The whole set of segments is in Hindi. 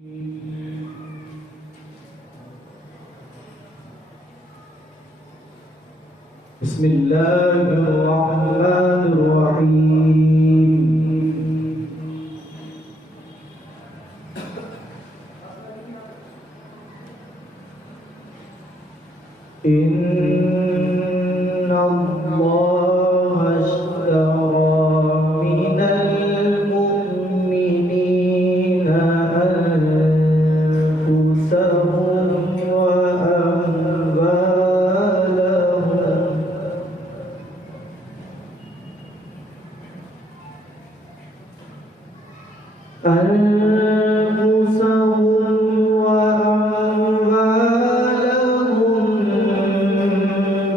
Bismillahirrahmanirrahim. Inna Allah ashtara minal mu'minina anfusahum wa amwalahum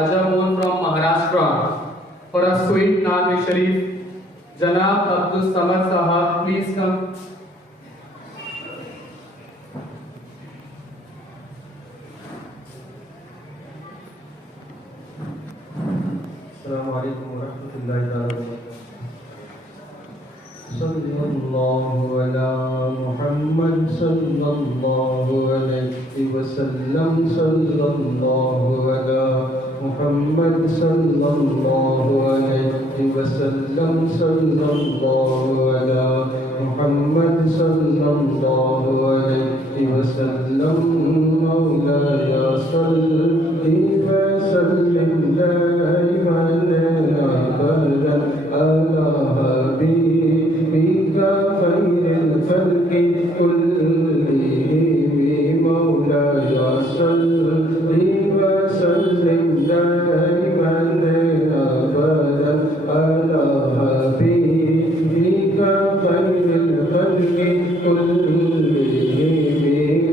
Rajamohan from Maharashtra for a sweet Naan Sharif. Janab Abdul Samad Sahab, please come. Assalamu alaikum warahmatullahi wabarakatuh. Sallallahu ala Muhammad sallallahu alaihi wasallam. Sallallahu ala Muhammad sallallahu alaihi wasallam. Sallallahu ala Muhammad sallallahu alaihi wasallam. Mawlaya salli wa sallim daiman abadan ala habibika khairil khalqi kullihim. Mawlaya salli wa sallim daiman abadan ala habibika khairil khalqi kullihim.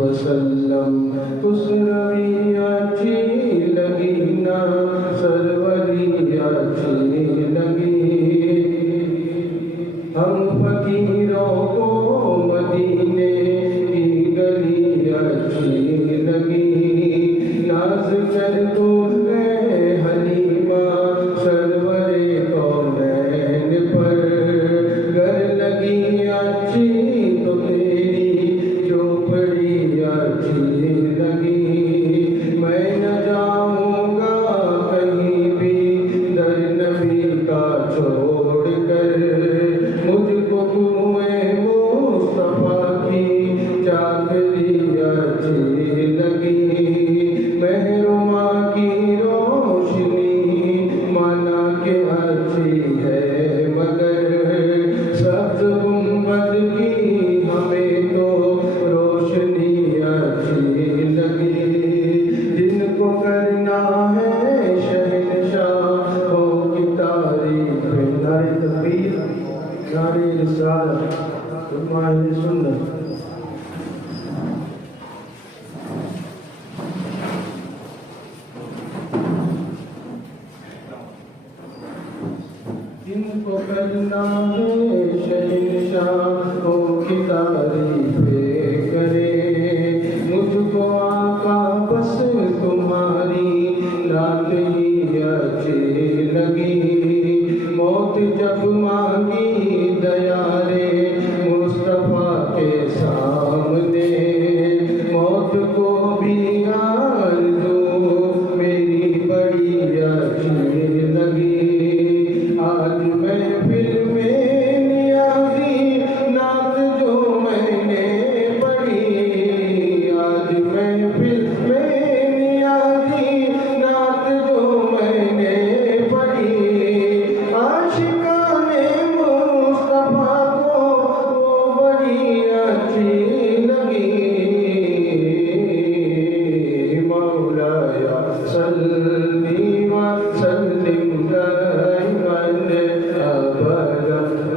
वसल्लम उस नबी अच्छी लगी ना सरवरी अच्छी लगी हम फकीरों को मदीने की गली अच्छी लगी नाज कर तूने हलीमा सरवरे कौनैन पर घर लगी अच्छी तो तेरी झोपड़ी अच्छी लगी मैं न जाऊंगा कहीं भी दर नबी का छोड़ कर मुझको कुएं मुस्तफा की चाकरी अच्छी लगी महरुमा की रोशनी माना के अच्छी है मगर सब्ज गुंबद की हमें तो रोशनी अच्छी लगी जिनको करना है शहंशाह हो की तारीफ नारे तकबीर नारे रिसालत फरमाए सुन्नत जिनको करना है शहंशाहों की तारीफें करे मुझको आका बस तुम्हारी रात ही अच्छी लगी मौत जब मांगी दया रे मुस्तफा के सामने मौत को भी आरज़ू मेरी बड़ी अच्छी लगी आज महफिल में नियाज़ी नात जो मैंने पढ़ी आज महफिल में नियाज़ी नात जो मैंने पढ़ी आशिकाने मुस्तफा को वो बड़ी अच्छी लगी मौलाया सल्ली व सल्लिम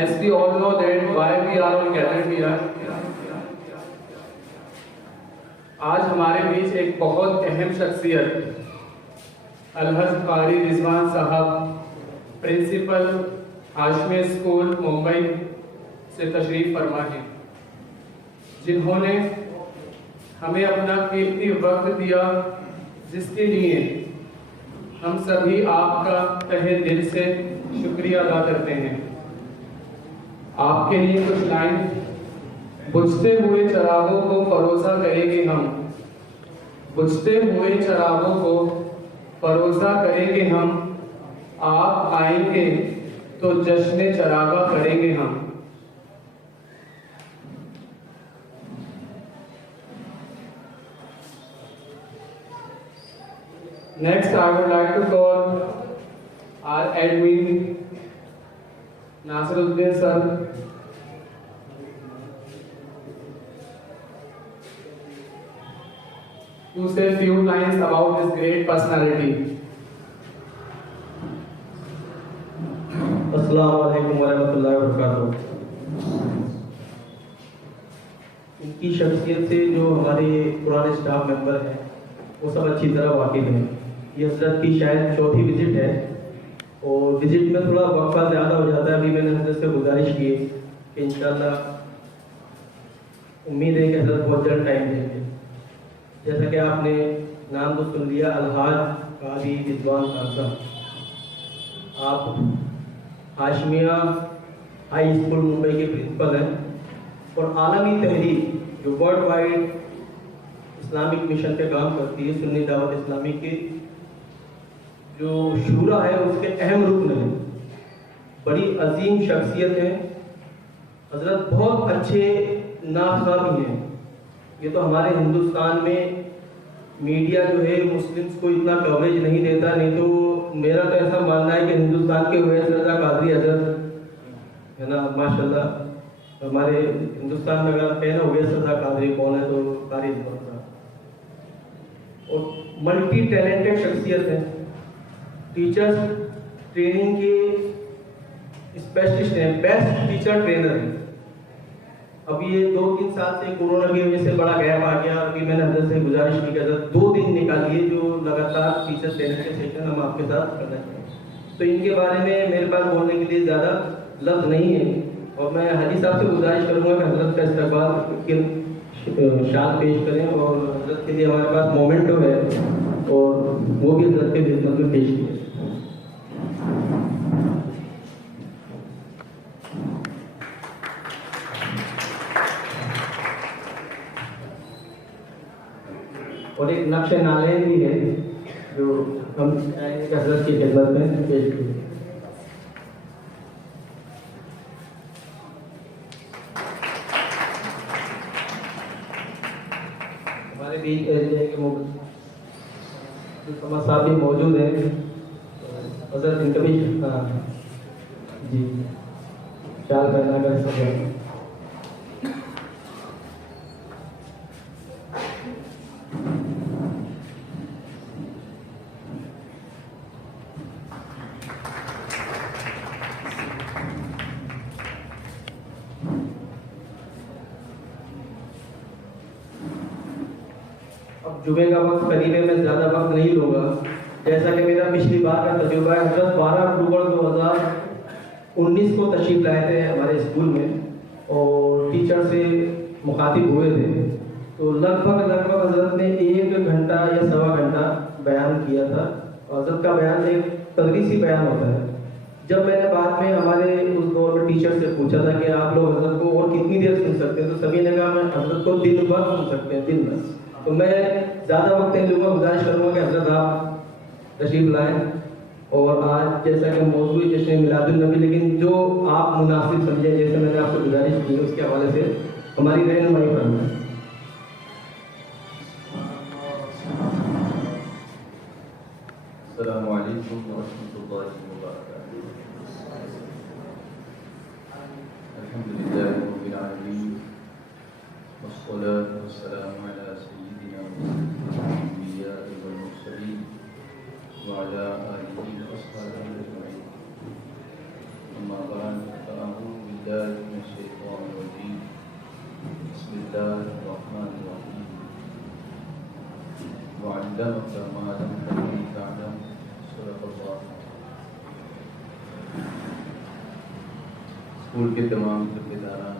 As we all know that why we are all gathered here, आज हमारे बीच एक बहुत अहम शख्सियत अलहज कारी रिजवान साहब प्रिंसिपल हाशमी स्कूल मुंबई से तशरीफ फरमा है जिन्होंने हमें अपना कीमती वक्त दिया जिसके लिए हम सभी आपका तहे दिल से शुक्रिया अदा करते हैं। आपके लिए कुछ लाइन बुझते हुए चरागों को फरोजा करेंगे हम बुझते हुए चरागों को फरोजा करेंगे हम आप आएंगे तो जश्न चरागा करेंगे हम। Next, I would like to call our admin Nasiruddin sir to say few lines about his great personality. अस्सलाम वालेकुम वरहमतुल्लाहि वबरकातुहू। इनकी शख्सियत से जो हमारे पुराने स्टाफ मेंबर हैं वो सब अच्छी तरह वाकिफ हैं। ये हजरत की शायद चौथी विजिट है और विजिट में थोड़ा वक्फा ज़्यादा हो जाता है। अभी मैंने हजरत से गुजारिश की है कि इंशाल्लाह उम्मीद है कि हजरत बहुत जल्द टाइम देंगे। जैसा कि आपने नाम तो सुन लिया, अलहाज कारी रिजवान खान साहब, आप हाशमिया हाई स्कूल मुंबई के प्रिंसिपल हैं और आलमी तहरीक जो वर्ल्ड वाइड इस्लामिक मिशन पे काम करती है, सुन्नी दावत इस्लामी की जो शूरा है उसके अहम रुकन हैं। बड़ी अजीम शख्सियत है हजरत, बहुत अच्छे नाख्वाह भी हैं। ये तो हमारे हिंदुस्तान में मीडिया जो है मुस्लिम्स को इतना कवरेज नहीं देता, नहीं तो मेरा तो ऐसा मानना है कि हिंदुस्तान के हुए रज़ा कादरी हजरत है ना, माशाल्लाह हमारे हिंदुस्तान में अगर आप कहना हुए रज़ा कादरी कौन है तो कारी रिजवान साहब। और मल्टी टैलेंटेड शख्सियत है, टीचर्स ट्रेनिंग के स्पेशलिस्ट हैं, बेस्ट टीचर ट्रेनर हैं। अब ये 2-3 साल से कोरोना की वजह से बड़ा गैप आ गया। अभी मैंने हजरत से गुजारिश की कि हजरत 2 दिन निकालिए जो लगातार टीचर ट्रेनिंग के सेशन हम आपके साथ करना चाहें। तो इनके बारे में मेरे पास बोलने के लिए ज़्यादा लफ्ज़ नहीं है और मैं हाजी साहब से गुजारिश करूँगा कि हजरत का इस्तकबाल के शाद पेश करें और हजरत के लिए हमारे पास मोमेंटो है और वो भी हजरत के खिदमत में पेश किए। और एक नक्श नाले भी है जो हम हजरत की खिदमत में पेश किए। हमारे बीच एरिया के समझ साहब भी मौजूद हैं, हजरत इनका भी जी ख्याल करना का सब। जुमे का वक्त करीब है, मैं ज़्यादा वक्त नहीं लूँगा। जैसा कि मेरा पिछली बार का तजुर्बा है, हजरत 12 अक्टूबर 2019 को तशरीफ लाए थे हमारे स्कूल में और टीचर से मुखातिब हुए थे। तो लगभग हजरत ने 1 घंटा या सवा घंटा बयान किया था। हजरत का बयान एक तदरीसी बयान होता है। जब मैंने बाद में हमारे उस दौर में टीचर से पूछा था कि आप लोग हजरत को और कितनी देर सुन सकते हैं, तो सभी ने कहा मैं हजरत को दिन भर सुन सकते हैं, दिन भर। तो मैं ज़्यादा वक्त नहीं लूँगा, गुजारिश करूँगा कि हजरत आप तशरीफ लाएँ और आज जैसा कि मौजूद जश्न मिलादुन नबी, लेकिन जो आप मुनासिब समझें, जैसे मैंने आपसे गुजारिश की उसके हवाले से हमारी रहनुमाई फरमाएं। अस्सलामु अलैकुम व रहमतुल्लाहि व बरकातुहू। अल्हम्दुलिल्लाहि रब्बिल आलमीन वस्सलातु वस्सलामु अला सय्यिदिना मुहम्मदिल अंबिया'i वल मुरसलीन व अला आलिहि व अस्हाबिहि अजमईन। अम्मा बअद, फअऊज़ु बिल्लाहि मिनश शैतानिर रजीम। बिस्मिल्लाहिर रहमानिर रहीम। वअल्लमका मा लम तकुन तअलम। स्कूल के तमाम ठेकेदारान,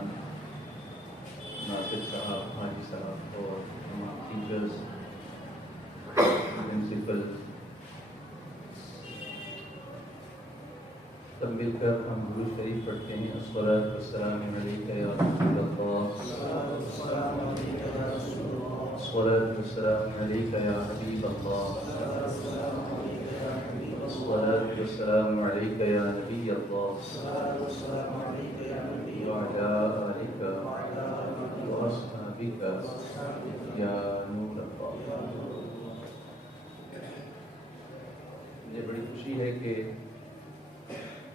नासिर साहब, हाजी साहब और तमाम टीचर्स, प्रिंसिपल, सब मिलकर हम दुरूद शरीफ पढ़ते हैं। अस्सलातु वस्सलामु अलैका या रसूलल्लाह, अस्सलातु वस्सलामु अलैका या हबीबल्लाह, अस्सलातु वस्सलामु अलैका या नबियल्लाह व अला आलिका व अस्हाबिका या नूरल्लाह। मुझे बड़ी खुशी है कि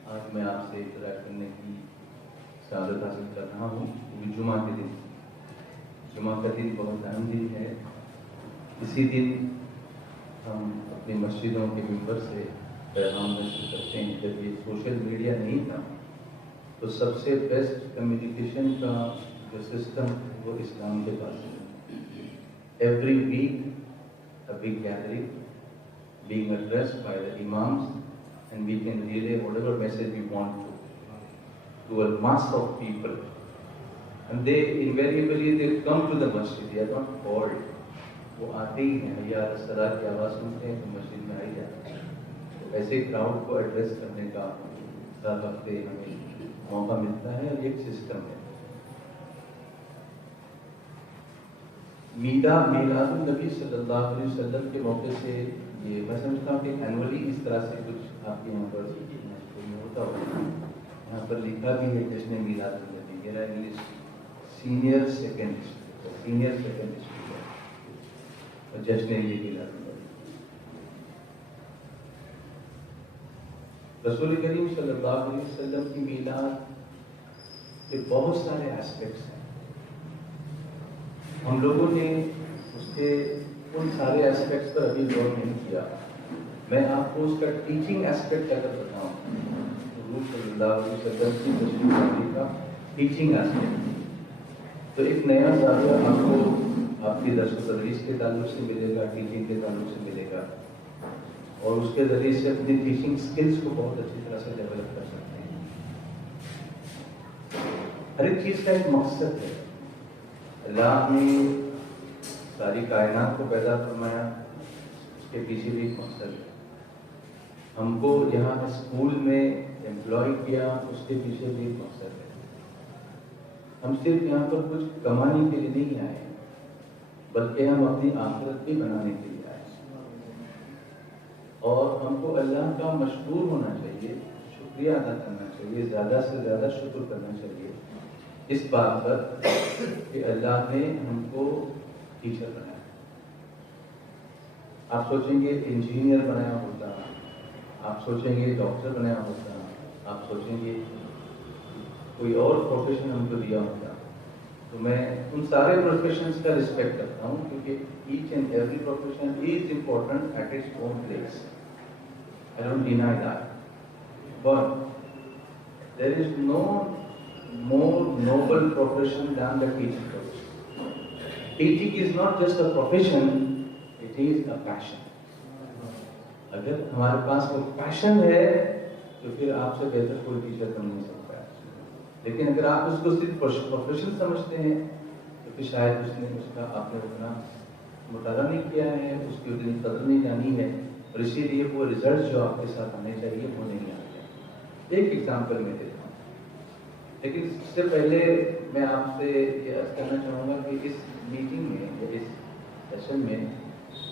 आज मैं आपसे इंटरेक्ट करने की सादत हासिल कर रहा हूँ, क्योंकि जुमा के दिन, जुमा का दिन बहुत अहम दिन है। इसी दिन हम अपनी मस्जिदों के मिंबर से पैगाम नशर करते हैं। जब ये सोशल मीडिया नहीं था तो सबसे बेस्ट कम्युनिकेशन का जो सिस्टम वो इस्लाम के पास है। Every week a big gathering being addressed by the imams, and we can relay whatever message we want to a mass of people, and they invariably they come to the masjid, they are not called, वो आते ही हैं, या सदा की आवाज़ सुनते हैं तो मस्जिद में आ ही जाते हैं। तो ऐसे क्राउड को एड्रेस करने का हर हफ्ते हमें मौका मिलता है और एक सिस्टम है। मीलादुन नबी सल्लल्लाहु अलैहि वसल्लम के मौके से ये मैं समझता हूँ कि एनुअली इस तरह से कुछ आपके यहाँ पर होता होगा। यहाँ पर लिखा भी है जश्न मीलादुन नबी, मेरा इंग्लिश सीनियर सेकेंड स्टूडेंट और जश्न ये मीलादुन नबी। रसूल करीम सल्लल्लाहु अलैहि वसल्लम की मीलाद के बहुत सारे एस्पेक्ट्स हैं। हम लोगों ने उसके उन सारे एस्पेक्ट्स पर अभी गौर नहीं किया। मैं आपको उसका टीचिंग एस्पेक्ट अगर बताऊं, हुजूर सल्लल्लाहु अलैहि वसल्लम की तशरीफ का टीचिंग एस्पेक्ट, तो एक नया ज़ाविया आपको आपकी दर्स तदरीस के ताल्लुक से मिलेगा, टीचिंग के ताल्लुक से मिलेगा, और उसके ज़रिए से अपनी टीचिंग स्किल्स को बहुत अच्छी तरह से डेवलप कर सकते हैं। हर एक चीज़ का एक मकसद है। अल्लाह ने सारी कायनात को पैदा फरमाया, उसके पीछे भी एक मकसद है। हमको यहाँ स्कूल में एम्प्लॉय किया, उसके पीछे भी एक मकसद है। हम सिर्फ यहाँ पर कुछ कमाने के लिए नहीं आए, बल्कि हम अपनी आखिरत भी बनाने के लिए आए। और हमको अल्लाह का मशकूर होना चाहिए, शुक्रिया अदा करना चाहिए, ज़्यादा से ज़्यादा शुक्र करना चाहिए इस बात पर कि अल्लाह ने हमको टीचर बनाया। आप सोचेंगे इंजीनियर बनाया होता, आप सोचेंगे डॉक्टर बनाया होता, आप सोचेंगे कोई और प्रोफेशन हमको दिया होता। तो मैं उन सारे प्रोफेशंस का रिस्पेक्ट करता हूँ, क्योंकि each and every profession is important at its own place. I don't deny that, but there is no more noble profession than the teaching profession. Teaching is not just a profession, it is a passion. अगर हमारे पास कोई पैशन है तो फिर आपसे बेहतर कोई टीचर बन नहीं सकता है। लेकिन अगर आप उसको सिर्फ प्रोफेशन समझते हैं तो फिर शायद उसका आपने उतना मुताला नहीं किया है, उसकी उतनी कदर नहीं जानी है, और इसीलिए वो रिजल्ट जो आपके साथ आने चाहिए वो नहीं आते। एक एग्जाम्पल में देता हूँ, लेकिन इससे पहले मैं आपसे ये अर्ज करना चाहूँगा कि इस मीटिंग में या इस सेशन में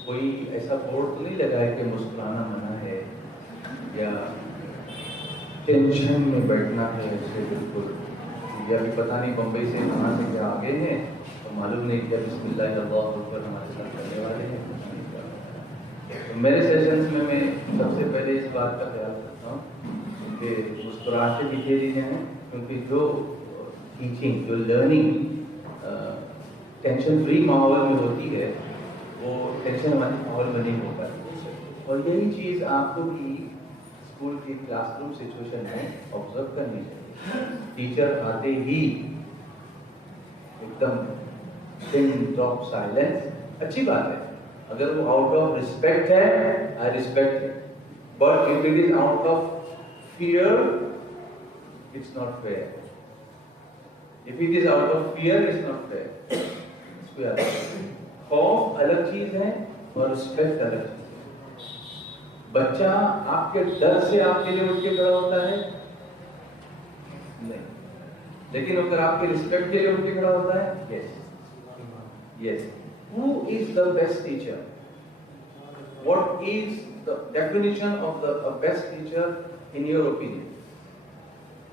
कोई ऐसा बोर्ड तो नहीं लगा है कि मुस्कुराना मना है या टेंशन में बैठना है उससे बिल्कुल, या भी पता नहीं बम्बई से कहाँ से क्या आगे हैं तो मालूम नहीं किया बिस्मिल्लाह अल्लाहु अकबर हमारे साथ करने वाले हैं। तो मेरे सेशंस में मैं सबसे पहले इस बात का ख्याल रखता हूँ कि मुस्कुराहटें दिखे दी जाएँ, क्योंकि जो टीचिंग, जो लर्निंग टेंशन फ्री माहौल में होती है वो टेंशन वाले माहौल में नहीं होता। और यही चीज़ आपको भी स्कूल की क्लासरूम सिचुएशन में ऑब्जर्व करनी चाहिए। टीचर आते ही एकदम पिन ड्रॉप साइलेंस, अच्छी बात है। अगर वो आउट ऑफ रिस्पेक्ट है, I respect it, but if it is out of fear, it's not fair. If it is out of fear, it's not fair. इसको याद रखिए। खौफ अलग चीज है और रिस्पेक्ट अलग चीज है। बच्चा आपके डर से आपके लिए उठ के खड़ा होता है नहीं, लेकिन अगर आपके रिस्पेक्ट के लिए उठ के खड़ा होता है, yes yes. Who is the best teacher? What is the definition of the best teacher in your opinion?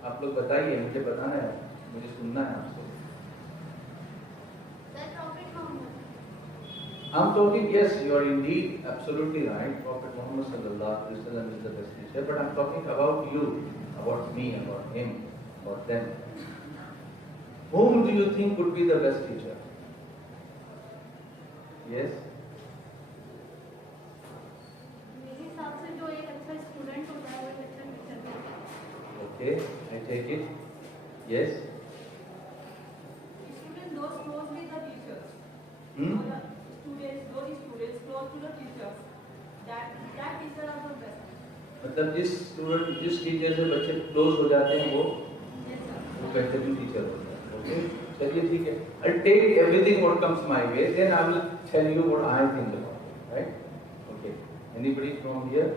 आप लोग बताइए, मुझे बताना है, मुझे सुनना है आपसे। I'm talking, yes, you are indeed absolutely right. Prophet Muhammad sallallahu alaihi wasallam is the best teacher, but I'm talking about you, about me, about him, about them. Whom do you think would be the best teacher? Yes? मेरे हिसाब से जो एक अच्छा स्टूडेंट होता है वो एक अच्छा टीचर होता है। Okay, I take it. Yes? Students those close with the teachers. Hmm? Those students close to the teachers. That teacher are the best. मतलब जिस टीचर से बच्चे क्लोज हो जाते हैं वो Yes sir. बेहतरीन टीचर होता है. Okay? चलिए ठीक है. I'll take everything what comes my way, then I will tell you what I think about it. Right? Okay. Anybody from here?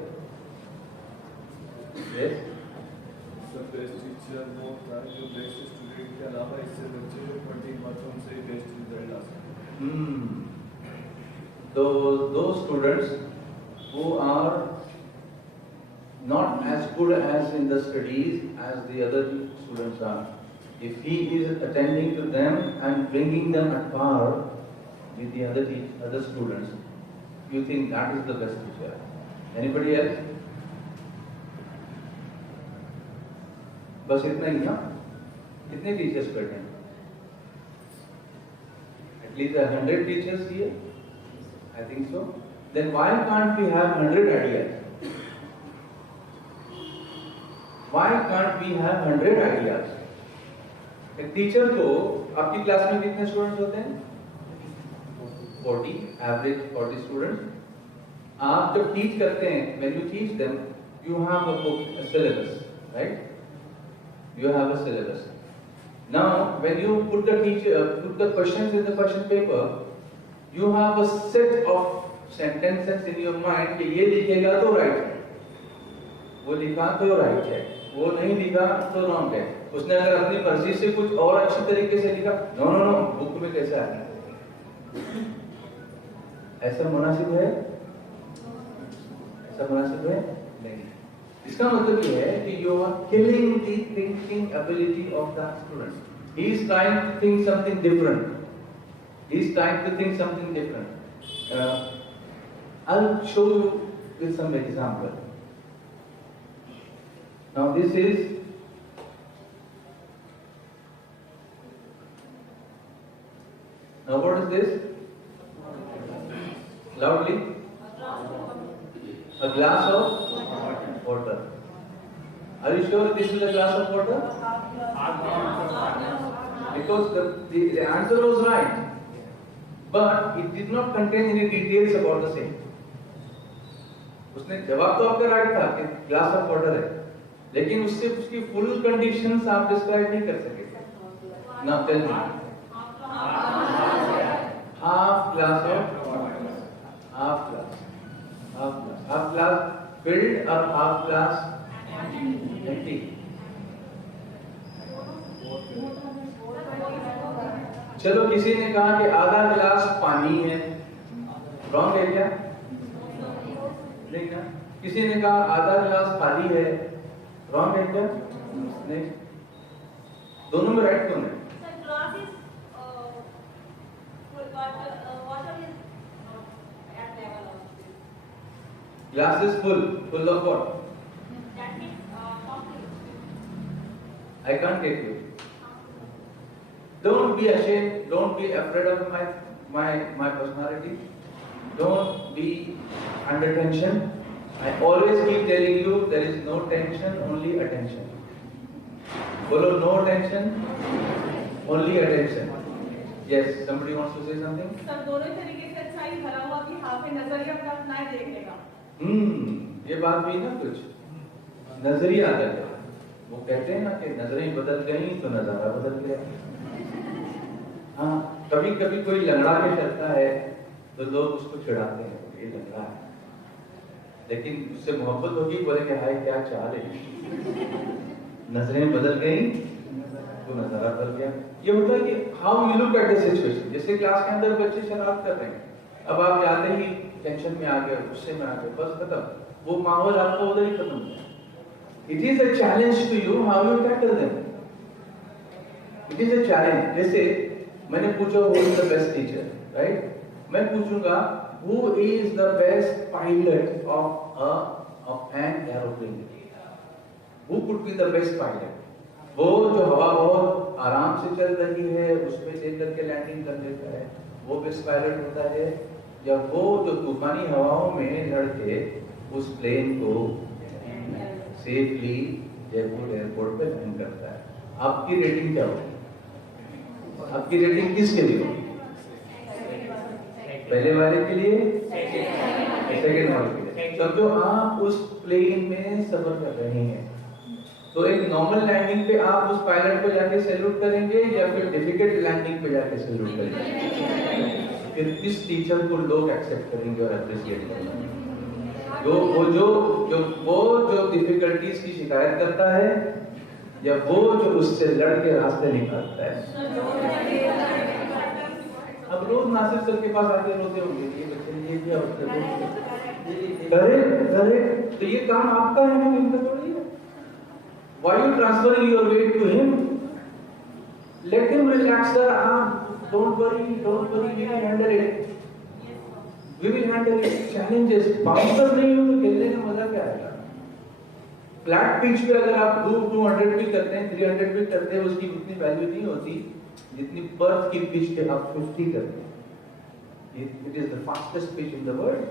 Yes? सब बेस्ट टीचर वो होता है जो बेस्ट स्टूडेंट के अलावा इससे बच्चे जो पढ़ने के बाद उनसे बेस्ट रिजल्ट ला सकते Those students who are not as good as in the studies as the other students are, if he is attending to them and bringing them at par with the other students, you think that is the best teacher. Anybody else? बस इतना ही ना? कितने टीचर्स बैठे हैं? At least 100 teachers here? I think so. Then why can't we have 100 ideas? Why can't we have 100 ideas? एक टीचर को आपकी क्लास में कितने स्टूडेंट्स होते हैं? 40, एवरेज 40 स्टूडेंट्स. आप जब टीच करते हैं, when you teach them, you have a book, a syllabus, right? You have a syllabus. Now, when you put the questions in the question paper, you have a set of sentences in your mind कि ये लिखेगा तो right है, वो लिखा तो right है, वो नहीं लिखा तो wrong है. उसने अगर अपनी मर्जी से कुछ और अच्छी तरीके से लिखा, no, बुक में कैसे आया? ऐसा मुनासिब है? ऐसा मुनासिब है? नहीं. इसका मतलब ये है कि you are killing the thinking ability of that student. He is trying to think something different. He is trying to think something different. I'll show you with some example. Now this is what is this? Loudly. A glass of water. Are you sure this is a glass of water? Because the answer was right, but it did not contain any details about the same. उसने जवाब तो आपका राइट था कि ग्लास ऑफ वाटर है, लेकिन उससे उसकी फुल कंडीशंस आप डिस्क्राइब नहीं कर सके. Now tell me. Half glass filled or half glass empty? चलो किसी ने कहा कि आधा ग्लास पानी है, रॉन्ग है क्या? नहीं ना. किसी ने कहा आधा ग्लास खाली है, रॉन्ग है क्या? नहीं. दोनों में राइट कौन है? Glass is full of what? That means complete. I can't get you. Don't be ashamed. Don't be afraid of my personality. Don't be under tension. I always keep telling you there is no tension, only attention. Bolo, no tension, only attention. Yes, somebody wants to say something? Sir दोनों तरीके से अच्छा ही भरा हुआ कि हाथ में नजरिया अपना अपना ही देखने का. ये बात भी ना कुछ नजरिया अलग है. वो कहते हैं ना कि नजरें बदल गई तो नजारा बदल गया. हाँ, कभी कभी कोई लंगड़ा के चलता है तो लोग उसको चिढ़ाते हैं, ये लंगड़ा है, लेकिन उससे मोहब्बत होगी, बोले कि हाय क्या चाल है, नजरें बदल गई तो नजारा बदल गया. ये होता है कि how you look at the situation. जैसे क्लास के अंदर बच्चे शरारत कर रहे हैं, अब आप जाते ही टेंशन में आ गए, गुस्से में आ गए, बस खत्म, वो माहौल आपका उधर ही खत्म हो गया. It is a challenge to you how you tackle them. It is a challenge. जैसे मैंने पूछा who is the best teacher, right? मैं पूछूंगा who is the best pilot of an aeroplane? Who could be the best pilot? वो जो हवा बहुत आराम से चल रही है उसमें लेकर के लैंडिंग कर लेता है, वो बेस्ट पायलट होता है, या वो जो तूफानी हवाओं में लड़के उस प्लेन को सेफली जयपुर एयरपोर्ट पे लैंड करता है? आपकी रेटिंग क्या होगी? आपकी रेटिंग किसके लिए होगी? पहले वाले के लिए, सेकंड वाले के लिए? तब जो आप उस प्लेन में सफर कर रहे हैं तो एक नॉर्मल लैंडिंग पे आप उस पायलट को जाके सैल्यूट करेंगे या फिर डिफिकल्ट लैंडिंग पे जाके सैल्यूट करेंगे? फिर किस टीचर को लोग एक्सेप्ट करेंगे और अप्रिशिएट करेंगे? जो डिफिकल्टीज की शिकायत करता है या वो जो उससे लड़ के रास्ते निकालता है? अब रोज नासिर सर के पास आके रोते होंगे ये बच्चे ये क्या होता है, तो ये काम आपका है ना, इनका थोड़ी है। Why you transferring your weight to him? Let him relax the arm. Don't worry, we will handle it. We will handle it. Challenges. Bouncer नहीं हो तो खेलने का मजा क्या आएगा? फ्लैट पिच पे अगर आप 200 भी करते हैं, 300 भी करते हैं, उसकी उतनी वैल्यू नहीं होती जितनी पर्थ की पिच पे आप 50 करते हैं। It is the fastest pitch in the world.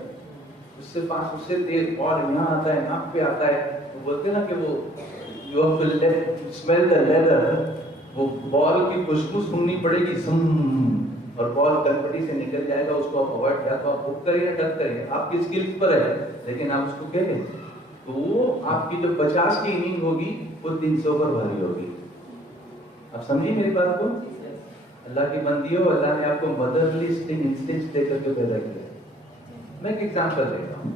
उससे फास्ट, उससे तेज बॉल यहाँ आता है, नाक पे आता है। वो बोलते हैं ना कि वो you have to smell the leather, वो बॉल की खुशबू सुननी पड़ेगी और बॉल कनपटी से निकल जाएगा। उसको आप अवॉइड किया तो आप हुक करिए या टच करिए, आपकी स्किल्स पर है, लेकिन आप उसको क्या करें तो वो आपकी जो 50 की इनिंग होगी वो 300 पर भारी होगी। आप समझिए मेरी बात को? अल्लाह की बंदियों, अल्लाह ने आपको मदरली इंस्टिंक्ट देकर के पैदा किया। मैं एक एग्जांपल देता हूँ।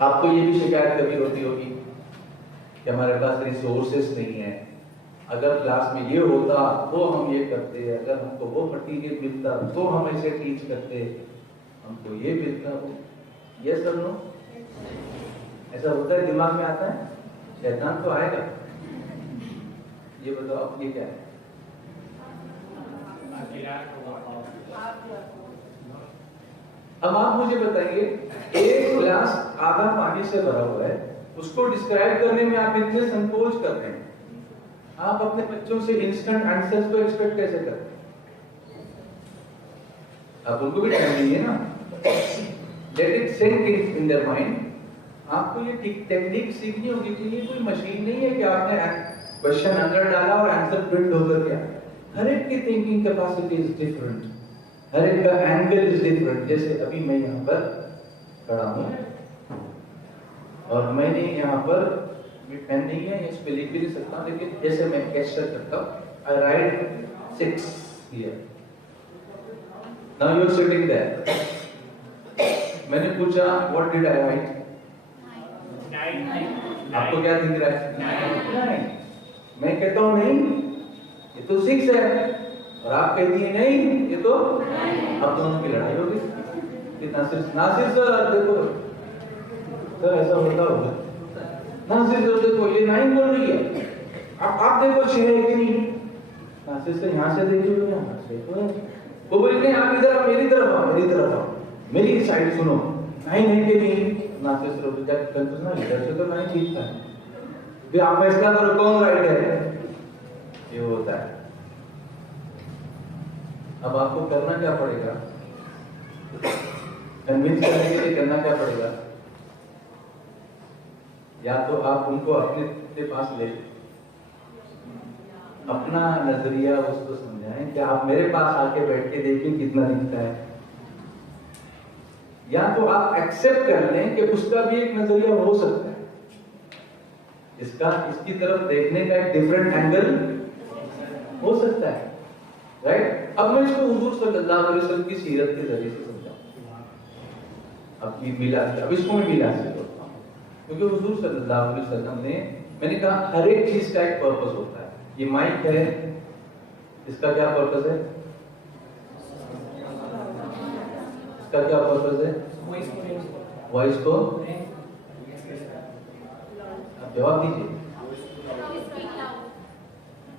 आपको ये भी शिकायत कभी होती होगी कि हमारे पास रिसोर्सेस नहीं है, अगर क्लास में ये होता तो हम ये करते, अगर हमको वो मटीरियल मिलता तो हम ऐसे टीच करते, हमको ये मिलता हो। ये सब नो ऐसा होता है, दिमाग में आता है, शैतान तो आएगा। ये बताओ अब ये क्या है? अब आप मुझे बताइए, एक गिलास आधा पानी से भरा हुआ है, उसको डिस्क्राइब करने में आप इतने संकोच कर रहे हैं, आप अपने बच्चों से इंस्टेंट आंसर्स को एक्सपेक्ट कैसे करते हैं? आप उनको भी टाइम दीजिए ना, let it sink in their mind. आपको ये टेक्निक सीखनी होगी कि ये कोई मशीन नहीं है कि आपने क्वेश्चन अंदर डाला और आंसर प्रिंट होकर गया। हर एक की थिंकिंग कैपेसिटी इज डिफरेंट, हर एक का एंगल इज डिफरेंट। जैसे अभी मैं यहाँ पर खड़ा हूँ और मैंने यहाँ पर पेन नहीं है, इस पे लिख भी नहीं सकता, लेकिन जैसे मैं गेस्चर करता हूँ, I write 6 here, now you are sitting there. मैंने पूछा व्हाट डिड आई राइट, आपको क्या दिख रहा है? 9। मैं कहता हूँ नहीं ये तो 6 है, और आप कहती है नहीं ये तो, अब दोनों की लड़ाई होगी कि नासिर सर देखो सर ऐसा होता होगा, नासिर सर देखो ये 9 बोल रही है, आप देखो 6 है कि नहीं, नासिर सर यहाँ से देखिए, यहाँ से वो बोलते हैं आप इधर आओ, मेरी तरफ आओ, मेरी तरफ आओ, मेरी साइड सुनो, 9 है कि नहीं? नासिर सर बोलते हैं कंफ्यूज ना, इधर से तो 9 ठीक था, फिर आप फैसला करो कौन राइट है। ये होता है। अब आपको करना क्या पड़ेगा, कन्विंस करने के लिए करना क्या पड़ेगा? या तो आप उनको अपने पास ले, अपना नजरिया उसको समझाएं कि आप मेरे पास आके बैठ के देखिए कितना दिखता है, या तो आप एक्सेप्ट कर लें कि उसका भी एक नजरिया हो सकता है, इसकी तरफ देखने का एक डिफरेंट एंगल हो सकता है, राइट? अब मैं इसको हुजूर सल्लल्लाहु अलैहि वसल्लम की सीरत के जरिए से समझाऊं। अब ये मिलाद, अब इसको मैं मिलाद से जोड़ता हूं, क्योंकि हुजूर सल्लल्लाहु अलैहि वसल्लम ने, मैंने कहा हर एक चीज का एक पर्पस होता है। ये माइक है, इसका क्या पर्पस है? इसका क्या पर्पस है? वॉइस को आप जवाब दीजिए,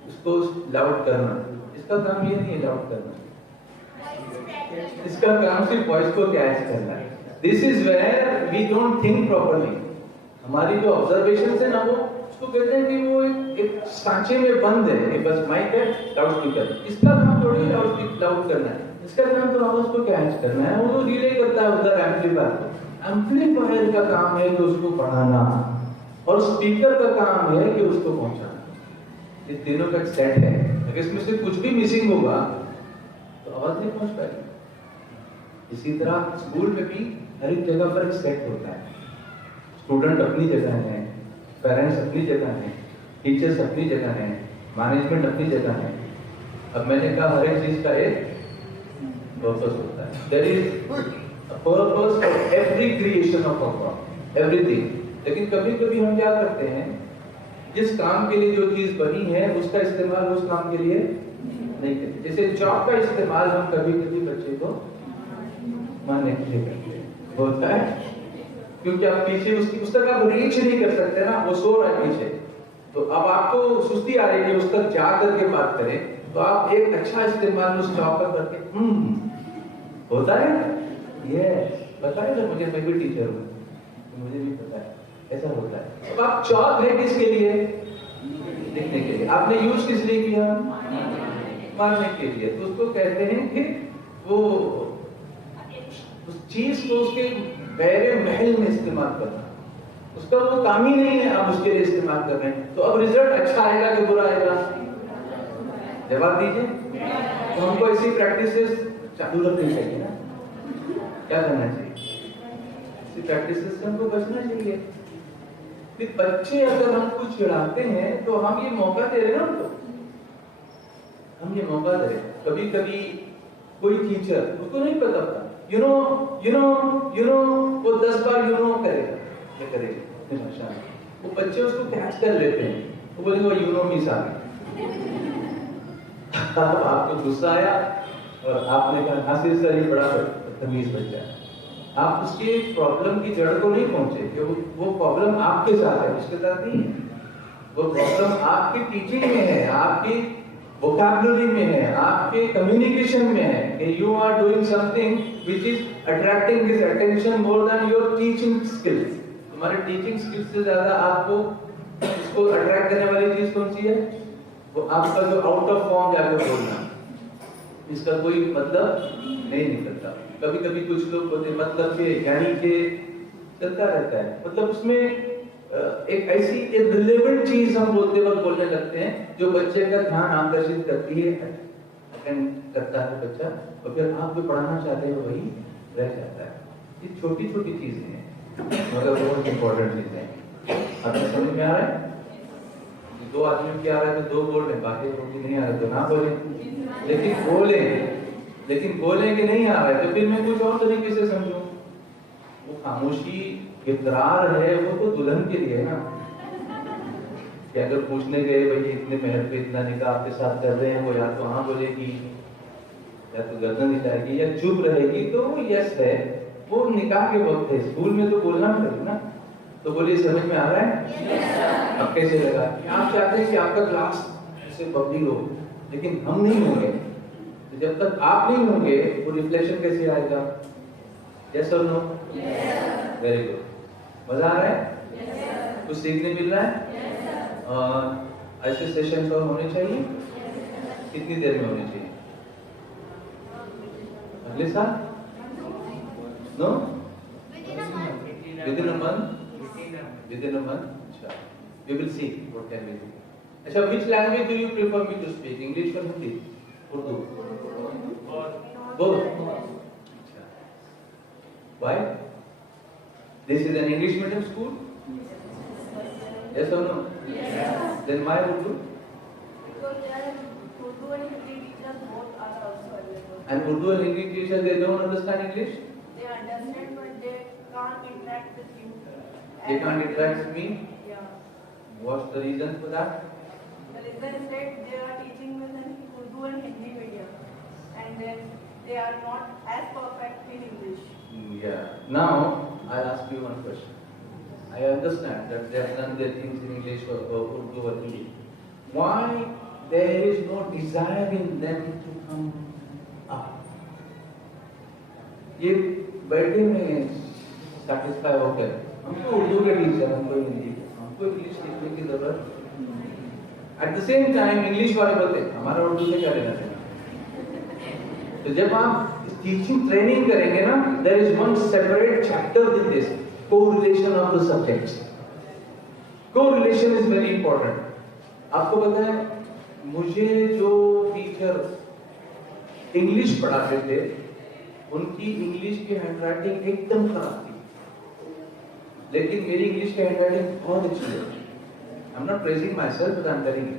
उसको लाउड करना, इसका काम ये नहीं है लाउड करना। इसका काम सिर्फ वॉइस को कैच करना है। This is where we don't think properly. हमारी जो ऑब्जर्वेशन है ना, वो उसको कहते हैं कि वो एक सांचे में बंद है। ये बस माइक है, लाउड स्पीकर, इसका काम थोड़ी लाउड करना है, इसका काम तो आवाज को कैच करना है। वो तो रिले करता है उधर एम्पलीफायर। एम्पलीफायर का काम है कि उसको बढ़ाना, और स्पीकर का काम है कि उसको पहुंचाना। ये तीनों का एक सेट है। अगर इसमें से कुछ भी मिसिंग होगा तो आवाज नहीं पहुंच पाएगी। इसी तरह स्कूल में भी हर एक जगह पर एक सेट होता है। स्टूडेंट अपनी जगह है, पेरेंट्स अपनी जगह है, टीचर्स अपनी जगह है, मैनेजमेंट अपनी जगह है। अब मैंने कहा हर एक चीज का एक पर्पस होता है। There is a purpose for every creation of God, everything. लेकिन कभी कभी हम क्या करते हैं, जिस काम के लिए जो चीज बनी है उसका इस्तेमाल उस काम के लिए नहीं करते। जैसे चॉक का इस्तेमाल हम कभी कभी बच्चे को मारने के लिए करते हैं, होता है, क्योंकि आप पीछे उस तक आप रीच नहीं कर सकते ना, वो सो रहा है पीछे। तो अब आपको सुस्ती आ रही है उस तक जा करके बात करें, तो आप एक अच्छा इस्तेमाल उस चॉक का करके होता है ये पता है ना, मुझे, मैं भी टीचर हूँ, मुझे भी पता है ऐसा होता है। अब आप चॉक है किसके लिए? लिखने के लिए। आपने यूज किस लिए किया? मारने के लिए। तो उसको कहते हैं कि वो उस चीज को उसके गहरे महल में इस्तेमाल करना, उसका वो काम ही नहीं है, आप उसके लिए इस्तेमाल कर रहे हैं। तो अब रिजल्ट अच्छा आएगा कि बुरा आएगा? जवाब दीजिए। तो हमको ऐसी प्रैक्टिसेस चालू रखनी चाहिए ना, क्या करना चाहिए? ऐसी प्रैक्टिसेस से हमको बचना चाहिए। फिर बच्चे अगर हमको चिढ़ाते हैं तो हम ये मौका दे रहे हैं ना उनको, हम ये मौका दे रहे हैं। कभी कभी कोई टीचर, उसको नहीं पता था, यू नो वो 10 बार यू नो करेगा, क्या करेगा अपनी भाषा में, वो बच्चे उसको कैच कर लेते हैं, वो बोलेंगे यू नो मिस आ गई। आपको गुस्सा आया और आपने कहा हाँ सर ये बड़ा तमीज बच्चा है। आप उसके प्रॉब्लम की जड़ को नहीं पहुंचे कि वो प्रॉब्लम आपके साथ है, उसके साथ नहीं है। वो प्रॉब्लम आपकी टीचिंग में है, आपकी वोकैबुलरी में है, आपके कम्युनिकेशन में है कि you are doing something which is attracting his attention more than your teaching skills. तुम्हारे टीचिंग स्किल्स से ज्यादा आपको इसको अट्रैक्ट करने वाली चीज कौन सी है? वो आपका जो आउट ऑफ फॉर्म जाकर बोलना, इसका कोई मतलब नहीं निकलता। कभी कभी कुछ लोग बोलते मतलब के यानी के चलता रहता है, मतलब उसमें एक ऐसी एक रिलेवेंट चीज हम बोलते वक्त बोलने लगते हैं जो बच्चे का ध्यान आकर्षित करती है, अटेंड करता है बच्चा, और फिर आप जो पढ़ाना चाहते हो वही रह जाता है। ये छोटी छोटी चीजें हैं मगर बहुत इंपॉर्टेंट चीजें हैं। आपको समझ में आ रहा है? दो आदमी क्या आ रहा है तो दो बोल रहे, बाकी लोग नहीं आ रहे तो ना बोले, लेकिन बोले कि नहीं आ रहा है तो फिर मैं कुछ और तरीके से समझूं। वो खामोशी इकरार है, वो तो दुल्हन के लिए है ना, कि अगर पूछने गए भाई इतने महल पे इतना निकाह आपके साथ कर रहे हैं, वो या तो हाँ बोलेगी या तो गर्दन हिलाएगी या चुप रहेगी, तो वो यस है, वो निकाह के वक्त है। स्कूल में तो बोलना पड़ेगा ना। तो बोलिए समझ में आ रहा है? अब कैसे लगा? आप चाहते हैं कि आपका क्लास ऐसे पब्लिक हो, लेकिन हम नहीं होंगे, तो जब तक आप नहीं होंगे वो रिफ्लेक्शन कैसे आएगा? यस और नो? Very good. मजा आ रहा है? कुछ सीखने मिल रहा है? ऐसे सेशंस और होने चाहिए। कितनी देर में होने चाहिए? अगले साल? No? Within a month? अच्छा, we will see what can we do. अच्छा, which language do you prefer me to speak? English or Hindi? Urdu? Both. अच्छा. Why? This is an English medium school? Yes or no? Yes. Then why Urdu? Because there are Urdu and Hindi teachers both are also available. And Urdu and Hindi teachers, they don't understand English? They understand but they can't interact with you. They can't interact with me? Yeah. What's the reason for that? The reason is that they are teaching with an Urdu and Hindi medium, and then they are not as perfect in English. Yeah. Now I'll ask you one question. I understand that they have done their things in English or Urdu or Hindi. Why there is no desire in them to come up? ये बैठे में सेटिस्फाई होकर हमको उर्दू के टीचर, हमको हिंदी, हमको इंग्लिश सीखने की जरूरत। At the same time English वाले बोलते हैं हमारा उर्दू से क्या लेना देना। तो जब आप टीचिंग ट्रेनिंग करेंगे ना, there is one separate chapter in this, correlation of the subjects. Correlation is very important. आपको पता है, मुझे जो टीचर इंग्लिश पढ़ाते थे उनकी इंग्लिश की हैंडराइटिंग एकदम खराब थी, लेकिन मेरी इंग्लिश की हैंडराइटिंग बहुत अच्छी है। I am not praising my self, but I am telling you.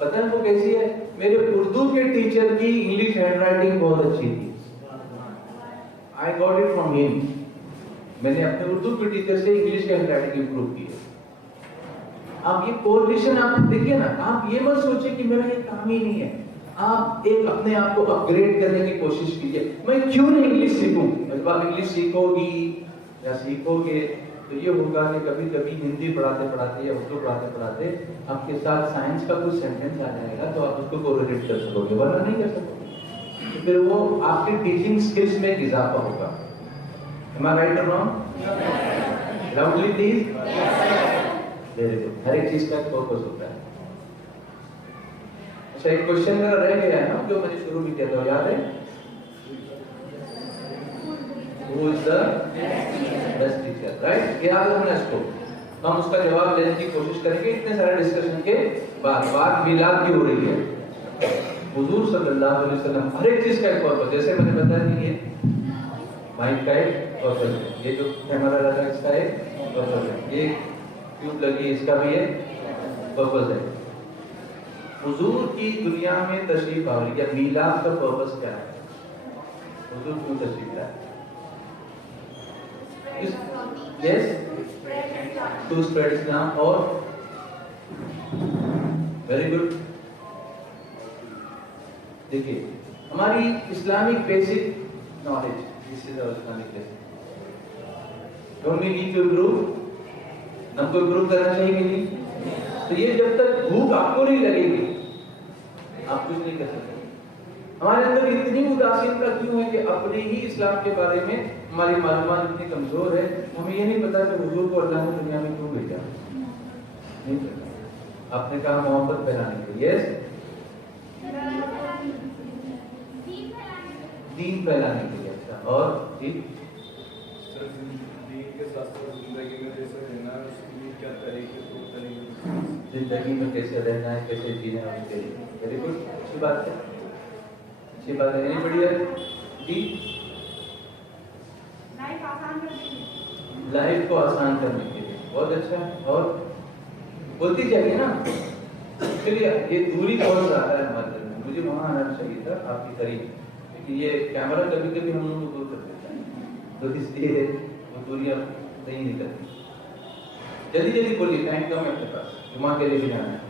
पता है वो कैसी है? मेरे उर्दू के टीचर की इंग्लिश हैंडराइटिंग बहुत अच्छी थी। I got it from him. मैंने अपने उर्दू के टीचर से इंग्लिश की हैंडराइटिंग इंप्रूव की है। आप ये कोरिलेशन आप देखिए ना, आप ये मत सोचिए कि मेरा ये काम ही नहीं है। आप एक अपने आप को अपग्रेड करने की कोशिश कीजिए। मैं क्यों नहीं इंग्लिश सीखूं? जब आप इंग्लिश सीखोगी या सीखोगे तो ये होगा कि कभी कभी हिंदी पढ़ाते पढ़ाते या उर्दू पढ़ाते पढ़ाते आपके साथ साइंस का कोई सेंटेंस आ जाएगा तो आप उसको कोरिलेट कर सकोगे, वरना नहीं कर सकोगे। तो फिर वो आपके टीचिंग स्किल्स में इजाफा होगा। Am I right or wrong? Loudly please. Very good. हर एक चीज का एक पर्पस होता है। अच्छा, एक क्वेश्चन मेरा रह गया है ना, जो मैंने शुरू भी किया था, याद है? Who is the best teacher? Right? याद है हमने इसको। हम उसका जवाब देने की कोशिश करेंगे इतने सारे डिस्कशन के बाद। बात मिलाद की हो रही है। हुजूर सल्लल्लाहु अलैहि वसल्लम, हर एक चीज का एक पर्पस। जैसे मैंने बताया कि ये माइक का एक पर्पस है, ये जो कैमरा लगा इसका एक पर्पस है, ये ट्यूब लगी इसका भी एक पर्पस है। हुजूर की दुनिया में तशरीफ आवली या मीलाद का पर्पस क्या है? हुजूर क्यों तशरीफ लाए? Yes, to spread Islam. और वेरी गुड। देखिए, हमारी Islamic basic knowledge, this is our Islamic basic. Don't we need to improve? हमको इम्प्रूव करना चाहिए कि नहीं? तो ये जब तक भूख आपको नहीं लगेगी आप कुछ नहीं कर सकते। हमारे अंदर इतनी उदासीनता क्यों है कि अपने ही इस्लाम के बारे में हमारी मालूमात इतनी कमजोर है, हमें ये नहीं पता कि हुजूर को अल्लाह ने दुनिया में क्यों भेजा। नहीं पता। आपने कहा मोहब्बत फैलाने के लिए। यस, दीन फैलाने के लिए। अच्छा, और जी सर, दीन के साथ साथ जिंदगी में जैसे रहना है उसके लिए क्या तरीके, तो तरीके जिंदगी में कैसे रहना है, कैसे जीना है उसके लिए। वेरी गुड, अच्छी बात है, अच्छी बात है। Anybody else? जी, लाइफ आसान करने के लिए। लाइफ को आसान करने के लिए। बहुत अच्छा है। और बोलती जाइए ना। चलिए, ये दूरी बहुत ज्यादा है हमारे दिल में। मुझे वहाँ आना चाहिए था आपकी करीब, क्योंकि ये कैमरा कभी कभी हम लोग को दूर कर देता है, तो इसलिए वो दूरियां सही नहीं करती। जल्दी जल्दी बोलिए, टाइम कम है आपके पास, जुमा के लिए भी जाना है।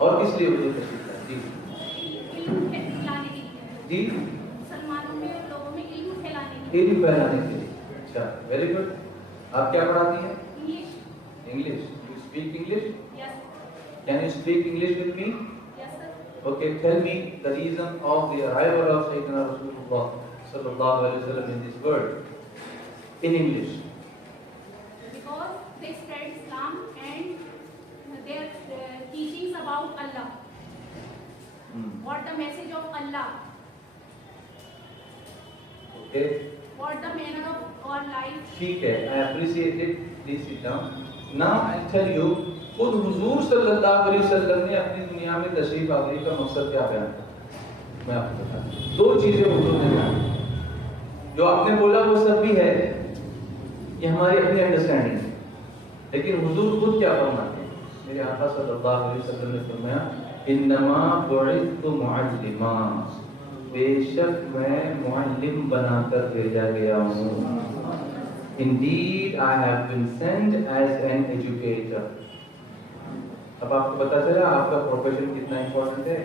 और किस लिए मुझे तशरीफ लाए? जी फैलाने के लिए, जी, मुसलमानों में, लोगों में इल्म फैलाने के ये भी फैलाने के लिए। अच्छा, वेरी गुड। आप क्या पढ़ाती हैं? लिए। English. You speak English? Yes, can you speak English with me? Yes sir. Okay, tell me the reason of the arrival of Sayyidina Rasulullah sallallahu alaihi wasallam in this world in English. Because they spread Islam and their teachings about Allah. What the message of Allah? Okay, What the manner of our life? ठीक है, I appreciate it. Please sit down. Now I'll tell you, खुद हुजूर सल्लल्लाहु अलैहि वसल्लम ने अपनी दुनिया में तशरीफ आवरी का मकसद क्या बयान किया? मैं आपको बताता हूँ। दो चीजें हुजूर ने बयान की। जो आपने बोला वो सब भी है, ये हमारी अपनी अंडरस्टैंडिंग है, लेकिन हुजूर खुद क्या फरमाते हैं? मेरे आका सल्लल्लाहु अलैहि वसल्लम ने फरमाया, इन्नमा बुइस्तु मुअल्लिमा, बेशक मैं मुअल्लिम बनाकर भेजा गया हूँ। Indeed, I have been sent as an educator. अब आपको पता चला आपका प्रोफेशन कितना इंपॉर्टेंट है।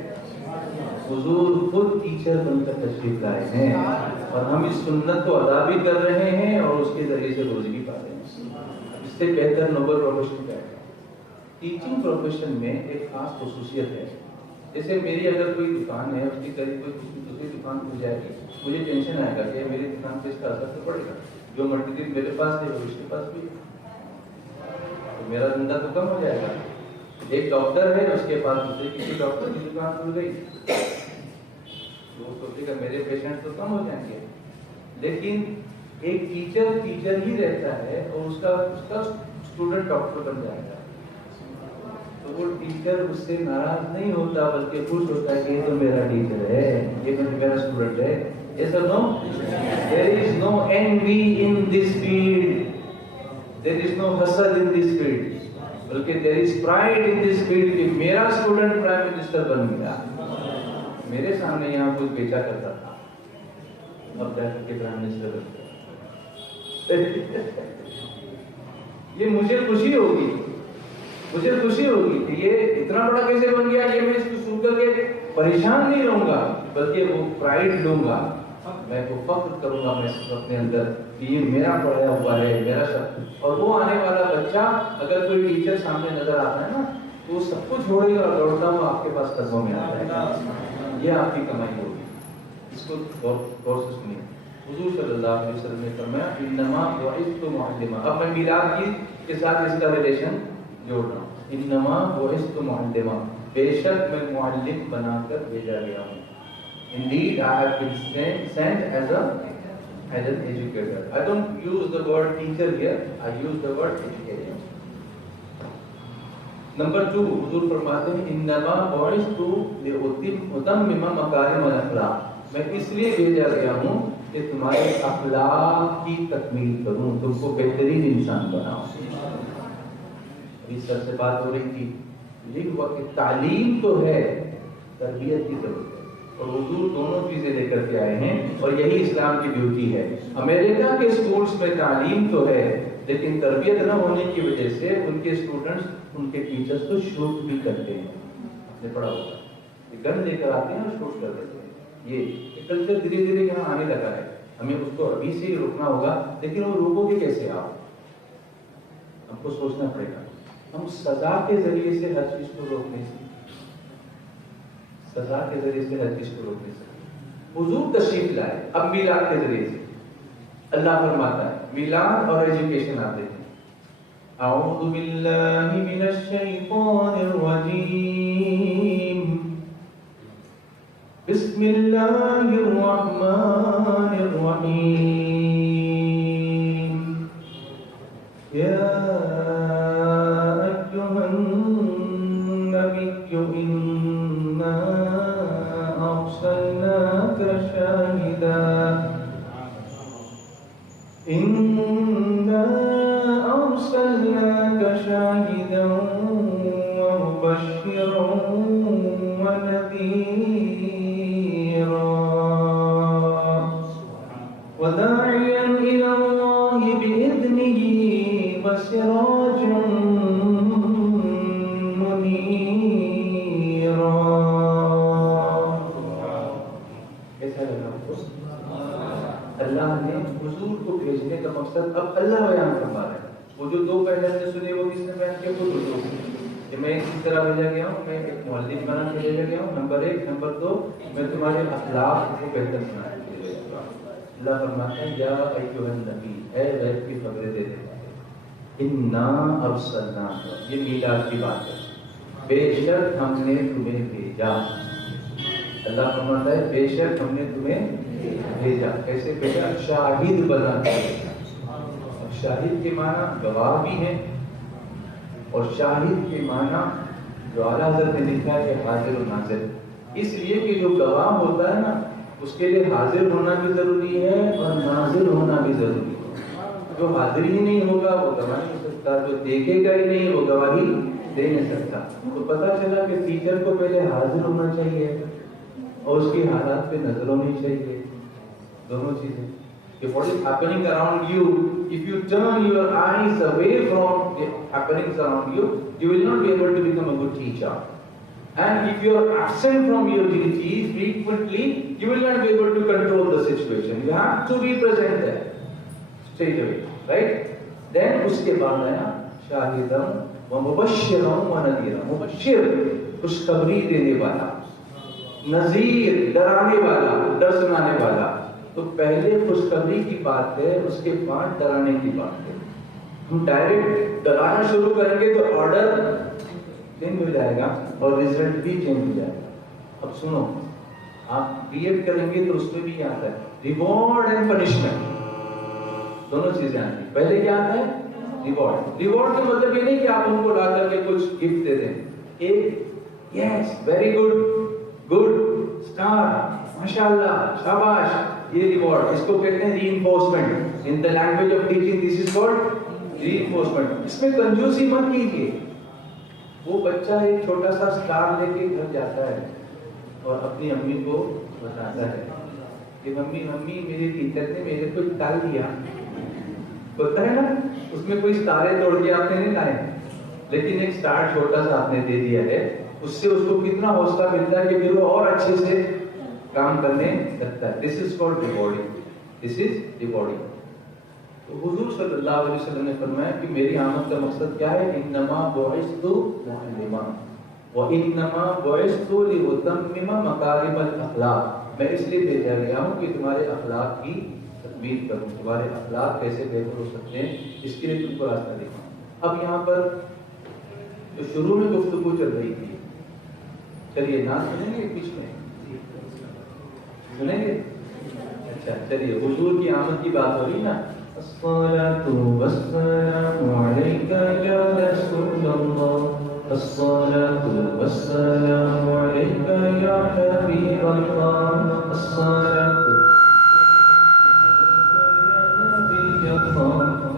हुजूर खुद टीचर बनकर तशरीफ लाए हैं और हम इस सुन्नत को अदा भी कर रहे हैं और उसके जरिए से रोजी भी पा रहे हैं। इससे बेहतर नोबल प्रोफेशन क्या है? टीचिंग प्रोफेशन में एक खास खसूसियत है। जैसे मेरी अगर कोई दुकान है, उसकी करीब कोई दूसरी दुकान खुल जाएगी, मुझे टेंशन आएगा कि मेरी दुकान पे इसका असर तो पड़ेगा। जो मटेरियल मेरे पास है वो इसके पास भी है, तो मेरा धंधा तो कम हो जाएगा। एक डॉक्टर है, उसके पास दूसरे किसी डॉक्टर की दुकान खुल गई, तो वो सोचेगा मेरे पेशेंट तो कम हो जाएंगे। लेकिन एक टीचर ही रहता है और उसका स्टूडेंट डॉक्टर बन जाएगा, तो वो टीचर उससे नाराज नहीं होता, बल्कि खुश होता है कि ये तो मेरा टीचर है, ये मेरा स्टूडेंट है। Yes or no? There is no envy in this field. There is no hustle in this field. बल्कि there is pride in this field कि मेरा स्टूडेंट प्राइम मिनिस्टर बन गया। मेरे सामने यहाँ कुछ बेचा करता था, अब जाकर के प्राइम मिनिस्टर बन गया। ये मुझे खुशी होगी कि ये इतना बड़ा कैसे बन गया। ये मैं इसको सुन करके परेशान नहीं रहूंगा, बल्कि वो प्राइड लूंगा, मैं वो फख्र करूंगा मैं अपने अंदर कि ये मेरा पढ़ाया हुआ है, मेरा शब्द। और वो आने वाला बच्चा अगर कोई टीचर सामने नजर आता है ना, तो वो सब कुछ छोड़ेगा और दौड़ता हुआ आपके पास कदमों में आ जाएगा। ये आपकी कमाई होगी। इसको गौर से सुनिए। हुजूर सल्लल्लाहु अलैहि वसल्लम ने फरमाया इन्नमा बुइस्तु मुअल्लिमा। अब मैं मिलाद के साथ इसका रिलेशन जोड़ रहा हूँ। इन्नमा बुइस्तु मुअल्लिमा, बेशक मैं मुअल्लिम बनाकर भेजा गया हूँ। Indeed, I have been sent as an educator. I don't use the word teacher here. I use the word educator. Number 2, हुजूर फरमाते हैं इन्नमा बुइस्तु लिउतम्मिमा मकारिम अल-अखलाक। मैं इसलिए भेजा गया हूँ कि तुम्हारे अखलाक की तकमील करूँ, तुमको बेहतरीन इंसान बनाऊँ। अभी सर से बात हो रही थी, ये हुआ कि तालीम तो है, तरबियत की जरूरत है, और हुजूर दोनों चीजें लेकर के आए हैं, और यही इस्लाम की ब्यूटी है। अमेरिका के स्कूल्स में तालीम तो है, लेकिन तरबियत न होने की वजह से उनके स्टूडेंट्स उनके टीचर्स को शूट भी करते हैं। आपने पढ़ा होगा, गन लेकर आते हैं और शूट कर देते हैं। ये कल्चर धीरे धीरे यहाँ आने लगा है, हमें उसको अभी से ही रोकना होगा। लेकिन वो रोकोगे कैसे आप? हमको सोचना पड़ेगा। हम सजा के जरिए से हर चीज को रोक नहीं सकते, सजा के जरिए से हर चीज को रोक नहीं सकते। हुजूर तशरीफ लाए अब मिलाद के जरिए से। अल्लाह फरमाता है मिलाद और एजुकेशन आप देखें। अऊज़ु बिल्लाहि मिनश शैतानिर रजीम, बिस्मिल्लाहिर रहमानिर रहीम। या अय्युहन नबिय्यु इन्ना अरसलनाका शाहिदा व मुबश्शिरन व नज़ीरा व दा'iयन इला अल्लाहि बिइज़्निही व सिराजन मुनीरा। कैसा लगा आपको? अल्लाह ने हुजूर को भेजने का मकसद अब अल्लाह बयान फरमा रहा है। वो जो दो पहले हमने सुने वो किसने बयान किया? खुद हुजूर कि मैं इसी तरह भेजा गया हूँ, मैं एक मुअल्लिम बना के भेजा गया हूँ। नंबर 1, नंबर 2, मैं तुम्हारे अखलाक को बेहतर बनाने के लिए भेजा गया हूँ। अल्लाह फरमाता है या अय्युहन नबी, ऐ गैब की खबरें दे देते हैं, इन्ना अरसलनाका, ये मीलाद की बात है, बेशक हमने तुम्हें भेजा। अल्लाह फरमाता है बेशक हमने तुम्हें भेजा। कैसे भेजा? शाहिद बना के भेजा। शाहिद के माना गवाह भी है, और शाहिद के माना जो आला हज़रत ने लिखा है हाजिर और नाज़िर। इसलिए कि जो गवाह होता है ना, उसके लिए हाजिर होना भी जरूरी है और नाज़िर होना भी जरूरी है। जो हाजिर ही नहीं होगा वो गवाह नहीं हो सकता, जो देखेगा ही नहीं वो गवाही दे नहीं सकता। तो पता चला कि टीचर को पहले हाजिर होना चाहिए और उसकी हालात पे नजर होनी चाहिए, दोनों चीजें। If what is happening around you, if you turn your eyes away from the happenings around you, you will not be able to become a good teacher. And if you are absent from your duties frequently, you will not be able to control the situation. You have to be present there, straight away, right? Then उसके बाद आया शाहिदन व मुबश्शिरन व नज़ीरा। मुबश्शिर खुशखबरी देने वाला, नजीर, डराने वाला, डर सुनाने वाला। तो पहले खुशखबरी की बात है, उसके बाद डराने की बात है। हम डायरेक्ट डराना शुरू करेंगे तो ऑर्डर चेंज हो जाएगा और रिजल्ट भी चेंज हो जाएगा। अब सुनो, आप बीएड करेंगे तो उसमें भी आता है रिवॉर्ड एंड पनिशमेंट, दोनों चीजें आती है। पहले क्या आता है? रिवॉर्ड। रिवॉर्ड का मतलब ये नहीं कि आप उनको ला करके कुछ गिफ्ट दे दें। एक yes very good, good star, माशाल्लाह, शाबाश, ये रिवॉर्ड। इसको कहते हैं reinforcement. In the language of teaching this is called reinforcement. इसमें कंजूसी मत कीजिए। वो बच्चा एक छोटा सा स्टार लेके घर जाता है और अपनी अम्मी को बताता है कि मम्मी मम्मी मेरे टीचर ने मेरे को डाल दिया। होता है ना, उसमें कोई स्टारे तोड़ के आपने नहीं लाए, लेकिन एक स्टार छोटा सा आपने दे दिया है। उससे उसको कितना हौसला मिलता है कि फिर वो और अच्छे से काम करने लगता है। This is called rewarding, this is rewarding. तो हुजूर सल्लल्लाहु अलैहि वसल्लम ने फरमाया कि मेरी आमद का मकसद क्या है? इन्नमा बुइस्तु मुअल्लिमा व इन्नमा बुइस्तु लिउतम्मिमा मकारिमल अखलाक। मैं इसलिए भेजा गया हूं कि तुम्हारे अखलाक की तकमील करूं, तुम्हारे अखलाक कैसे बेहतर हो सकते हैं इसके लिए तुमको रास्ता दिखाऊं। अब यहाँ पर जो शुरू में गुफ्तगू चल रही थी, चलिए ना सुनेंगे, बीच में सुनेंगे? अच्छा चलिए, हुजूर की आमद की बात हो रही ना। अस्सलातु वस्सलामु अलैका या रसूलल्लाह, अस्सलातु वस्सलामु अलैका या हबीबल्लाह, अस्सलातु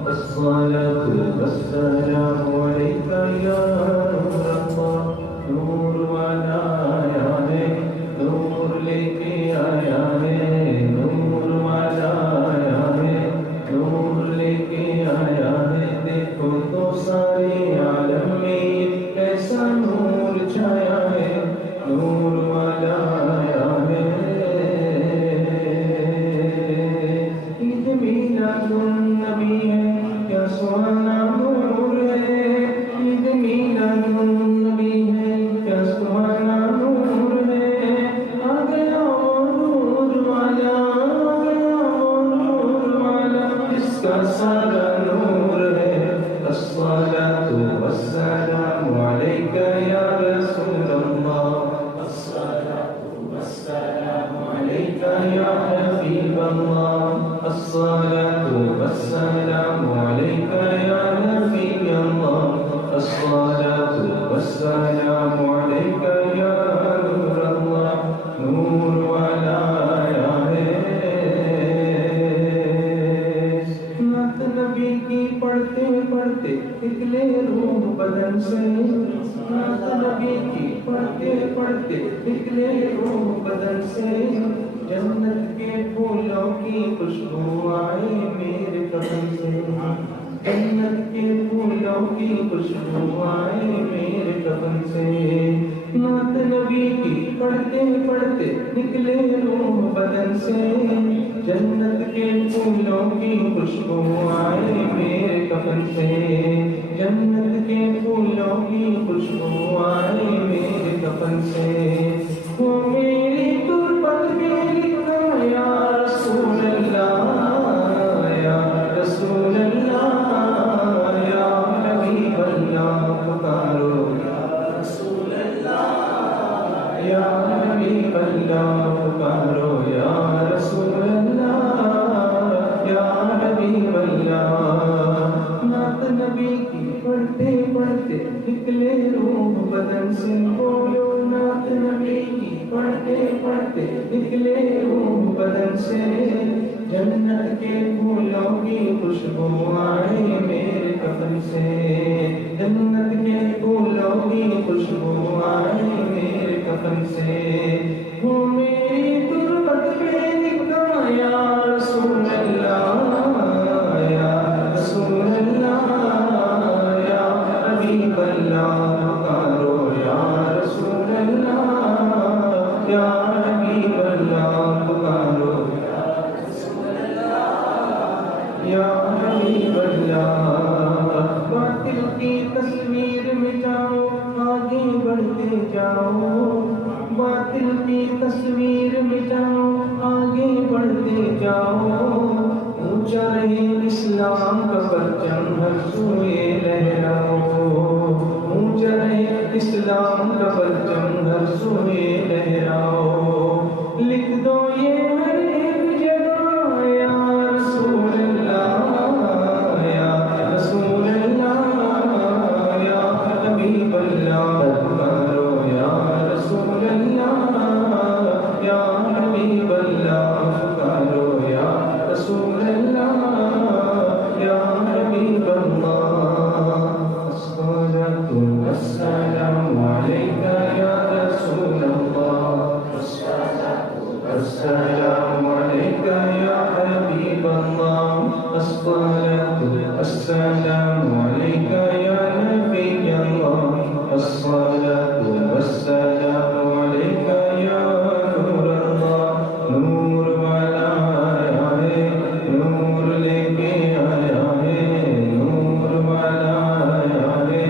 अस्सलातु वस्सलामु अलैका या नूरल्लाह। नूर वाला आया है, नूर लेके आया है, नूर वाला आया है, नूर लेके आया है। देखो तो सारे आलम में ऐसा नूर छाया है, नूर वाला आया है। ईद मीलादुन्नबी है, क्या सुहाना नूर है। ईद मीलादुन्नबी है, क्या सुहाना नूर है। आ गया वो नूर वाला, आ गया वो नूर वाला, इसका सारा नूर है। अस्सलातु वस्सलामु अलैका या रसूलल्लाह, अस्सलातु वस्सलामु अलैका या हबीबल्लाह, अस्सलातु वस्सलामु अलैका या नबीयल्लाह, अस्सलातु वस्सलामु अलैका या नूरल्लाह। नूर वाला आया है। नात नबी की पढ़ते पढ़ते निकले रूह बदन से, नात नबी की पढ़ते पढ़ते निकले रूह बदन से। जन्नत के फूलों की खुशबू आए मेरे कदम से, जन्नत के फूलों की खुशबू आए मेरे कदम से। नात नबी की पढ़ते पढ़ते निकले रूह बदन से, जन्नत के फूलों की खुशबू आए मेरे कफन से, जन्नत के फूलों की खुशबू आए मेरे कफन से। वो मेरी तुरबत पे लिखा या रसूल अल्लाह, या रसूल अल्लाह, या हबीब अल्लाह, पुकारो या रसूल अल्लाह, या हबीब अल्लाह, पुकारो या रसूल अल्लाह, या हबीब अल्लाह। नात नबी की पढ़ते पढ़ते निकले रूह बदन से, बोलो नात नबी की पढ़ते पढ़ते निकले रूह बदन से। जन्नत के फूलों की खुशबू आए मेरे कफन से, जन्नत के फूलों की खुशबू आए मेरे कफन से। वो मेरी तुरबत पे लिखा या रसूल अल्लाह, या रसूल अल्लाह, या हबीब अल्लाह, पुकारो या रसूल अल्लाह, या हबीब अल्लाह, पुकारो या हबीब अल्लाह। बातिल की तस्वीर मिटाओ, आगे बढ़ते जाओ, बातिल की तस्वीर मिटाओ, आगे बढ़ते जाओ। ऊंचा रहे इस्लाम का परचम, हर सोए लहराओ। ऊंचा रहे इस्लाम का परचम, हर सोए लहराओ। लिख दो ये हर एक जगह, या रसूल अल्लाह, या रसूल अल्लाह, या हबीब अल्लाह। पुकारो या रसूल अल्लाह, या हबीब अल्लाह। पुकारो या रसूल अल्लाह, या हबीब अल्लाह। अस्सलातु वस्सलामु अलैका या रसूल अल्लाह, अस्सलामु अलैका या हबीब अल्लाह। अस्सलातु वस्सलामु अलैका या नबी अल्लाह, अस्सलातु वस्सलामु अलैका या नूर अल्लाह। नूर वाला आया है, नूर लेके आया है, नूर वाला आया है,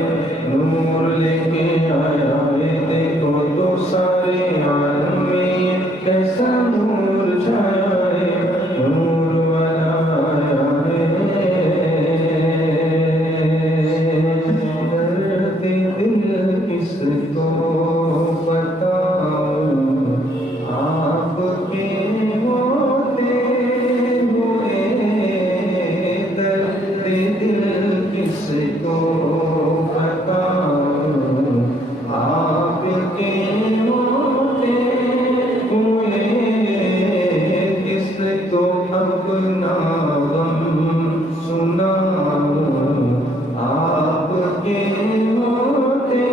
नूर लेके आया है। देखो तो सारे आलम में कैसा नूर छाया है, नूर वाला आया है। दर्द दिल किसको बताऊं, आपके होते हुए। दर्द दिल किसको बताऊं, आपके होते हुए। किसको अपना गम सुनाऊं, आपके होते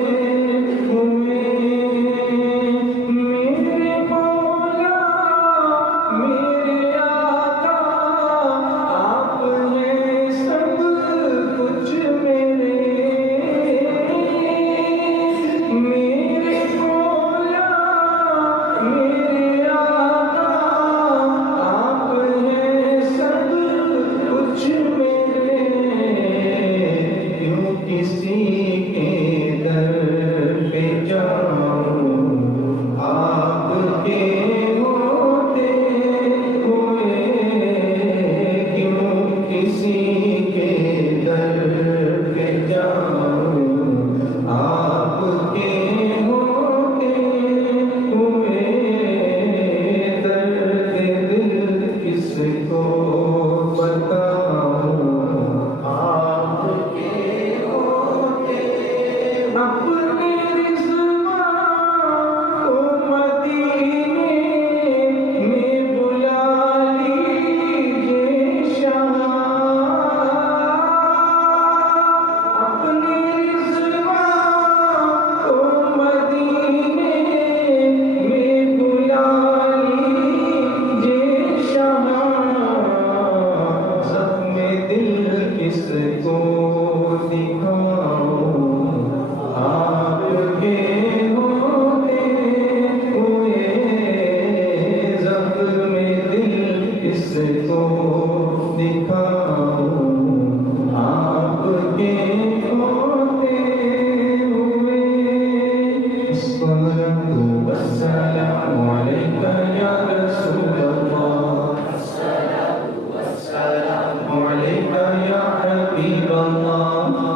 हुए। मेरे मौला मेरे आका, आप हैं सब कुछ मेरे। मेरे मौला मेरे आका, आप हैं सब कुछ मेरे। क्यों किसी के दर पे जाऊं, आपके होते हुए। क्यों किसी के दर पे जाऊं, आपके होते हुए। दर्द दिल किसको बताऊं, आपके होते। अपने रिज़वान को मदीने में बुला लीजिए शाह। अपने रिज़वान को मदीने में बुला लीजिए शाह। ज़ख्म दिल किसको दिखाऊं, आपके होते हुए। ज़ख्म दिल किसको दिखाऊं, आपके होते हुए। अस्सलातु वस्सलामु अलैका या रसूल अल्लाह, अस्सलातु वस्सलामु अलैका या हबीब अल्लाह।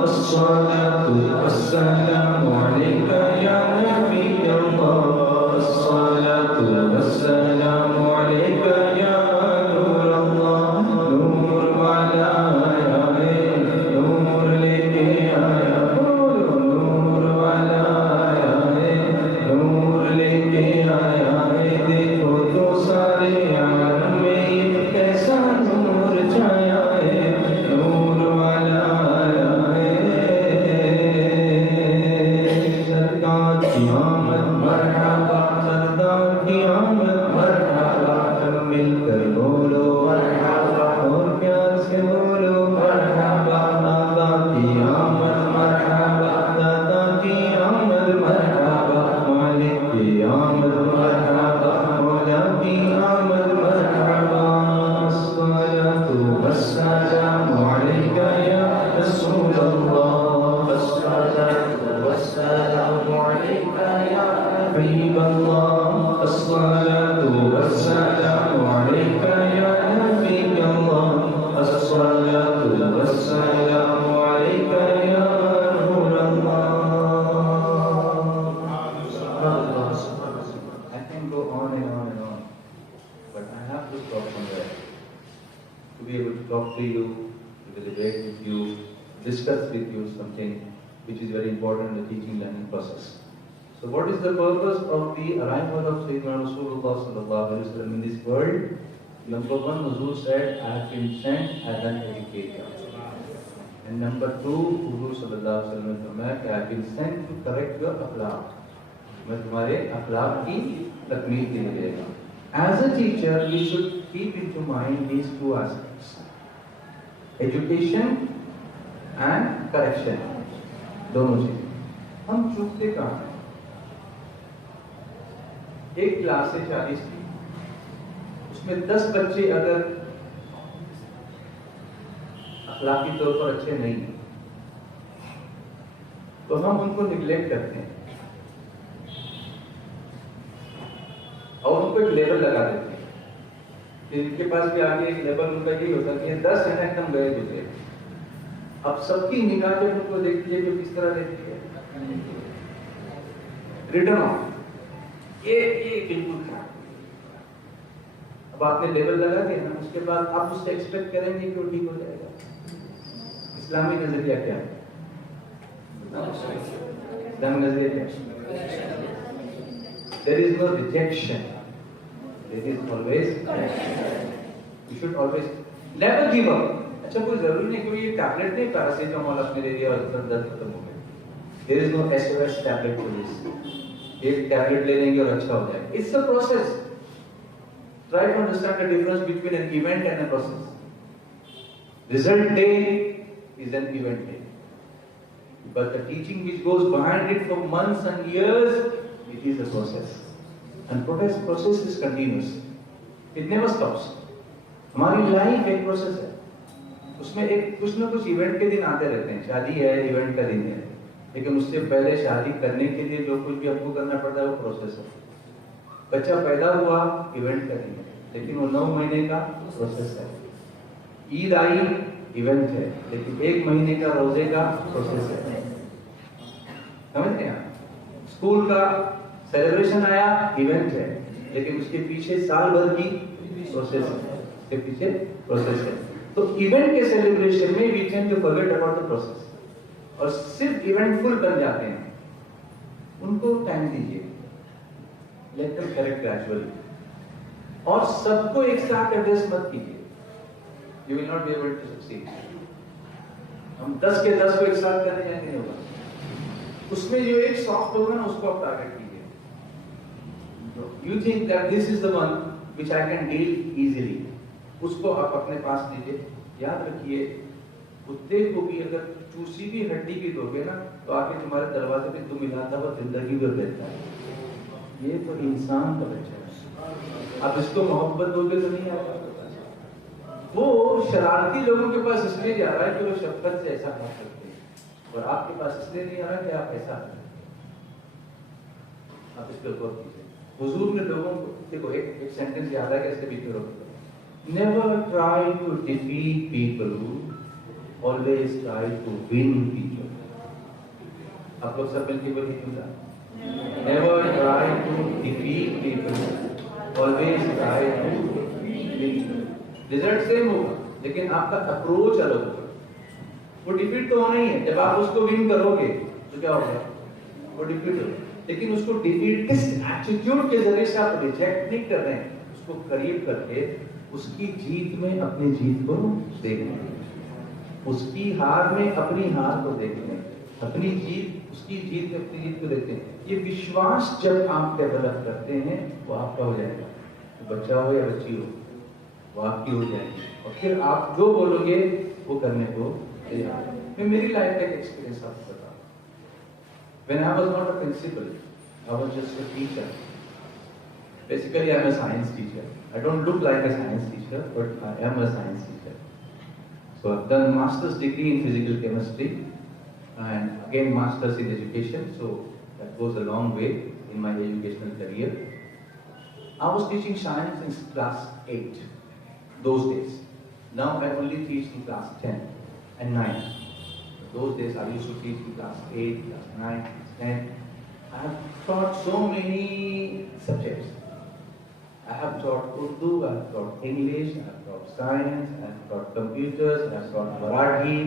अस्सलातु वस्सलामु अलैका या नूर I can go on and on and on, but I have to stop somewhere to be able to talk to you, to deliberate with you, discuss with you something which is very important in the teaching learning process. So what is the purpose of the arrival of Sayyidina Rasulullah sallallahu alaihi wasallam in this world? Number one, Huzur said, I have been sent as an educator. And number two, Huzur sallallahu alaihi wasallam फरमाया कि I have been sent to correct your akhlaq. मैं तुम्हारे अखलाक की तकमील के लिए देगा. As a teacher, we should keep into mind these two aspects: education and correction. दोनों चीजें. हम चूकते कहाँ हैं? एक क्लास से 40 थी, उसमें 10 बच्चे अगर अखलाकी तौर पर अच्छे नहीं हैं, तो हम उनको निगलेक्ट करते हैं और उनको एक लेवल लगा देते हैं. इनके पास भी आगे एक लेवल उनका यही होता है कि 10 है ना एकदम गए गुजरे. अब सबकी निगाह पे उनको देखती है जो किस तरह देखती है, रिटर्न ऑफ ये बिल्कुल खराब. अब आपने लेवल लगा दिया ना, उसके बाद आप उससे एक्सपेक्ट करेंगे कि वो ठीक हो जाएगा. इस्लामी नजरिया क्या है? इस्लामी नजरिया क्या है? There is no rejection. There is always action. You should always never give up. अच्छा, कोई जरूरी नहीं कि ये टैबलेट नहीं, पैरासीटामोल आपने ले लिया और दर्द खत्म हो गया. There is no SOS tablet for this. एक टैबलेट ले लेंगे और अच्छा हो जाएगा. It's a process. Try to understand the difference between an event and a process. Result day is an event day, but the teaching which goes behind it for months and years, it is a process. And process is continuous. It never stops. हमारी लाइफ एक प्रोसेस है, उसमें एक कुछ ना कुछ इवेंट के दिन आते रहते हैं. शादी है, इवेंट का दिन है, लेकिन उससे पहले शादी करने के लिए जो कुछ भी आपको करना पड़ता है वो प्रोसेस है. बच्चा पैदा हुआ, इवेंट का दिन है, लेकिन वो 9 महीने का प्रोसेस है. ईद आई, इवेंट है, लेकिन 1 महीने का रोजे का प्रोसेस है. समझ रहे हैं? स्कूल का सेलिब्रेशन आया, इवेंट है, लेकिन उसके पीछे साल भर की प्रोसेस है. उसके पीछे प्रोसेस है. तो इवेंट के सेलिब्रेशन में we tend to forget about the process और सिर्फ इवेंटफुल बन जाते हैं. उनको टाइम दीजिए, लेट देम करेक्ट ग्रेजुअली, और सबको एक साथ एड्रेस मत कीजिए. You will not be able to succeed. हम 10 के 10 को एक साथ करने जाएंगे नहीं होगा. उसमें जो एक सॉफ्ट होगा ना, उसको आप टारगेट कीजिए. You think that this is the one which I can deal easily, उसको आप अपने पास लीजिए. याद रखिए, कुत्ते को भी अगर चूसी भी हड्डी भी दोगे ना, तो आके तुम्हारे दरवाजे पे तुम मिलाता हुआ जिंदगी भर रहता है. ये तो इंसान का बच्चा है. आप इसको मोहब्बत दोगे तो नहीं आता. वो शरारती लोगों के पास इसलिए जा रहा है कि वो शफकत से ऐसा कर सकते हैं, और आपके पास इसलिए नहीं आ रहा कि आप ऐसा करें. आप इस पर गौर कीजिए. हुजूर ने लोगों को, देखो एक सेंटेंस याद है कैसे भी करो, never try to defeat people, always try to win people. आप लोग सब मिलकर बोलिए, never try to defeat people, always try to win people. Result same होगा, लेकिन आपका अप्रोच अलग होगा. वो डिफीट तो होना ही है. जब आप उसको विन करोगे तो क्या होगा? वो डिफीट होगा, लेकिन उसको डिफीटिस्ट एटीट्यूड के जरिए से आप रिजेक्ट नहीं कर रहे हैं. उसको करीब करके उसकी जीत में अपनी जीत को देखना, उसकी हार में अपनी हार को देखना, अपनी जीत उसकी जीत में अपनी जीत को देखते हैं. ये विश्वास जब आप डेवलप करते हैं, वो आपका हो जाएगा. तो बच्चा हो या बच्ची हो, वो आपकी हो जाएगी, और फिर आप जो बोलोगे वो करने को तैयार. मैं मेरी लाइफ का एक्सपीरियंस आपको बताऊं. When I was not a principal, I was just a teacher. Basically, I am a science teacher. I don't look like a science teacher, but I am a science teacher. So I've done master's degree in physical chemistry, and again master's in education. So that goes a long way in my educational career. I was teaching science in class 8 those days. Now I only teach in class 10. and 9. Those days I used to teach in class 8, class 9, class 10. I have taught so many subjects. I have taught Urdu, I have taught English, I have taught science, I have taught computers, I have taught Marathi.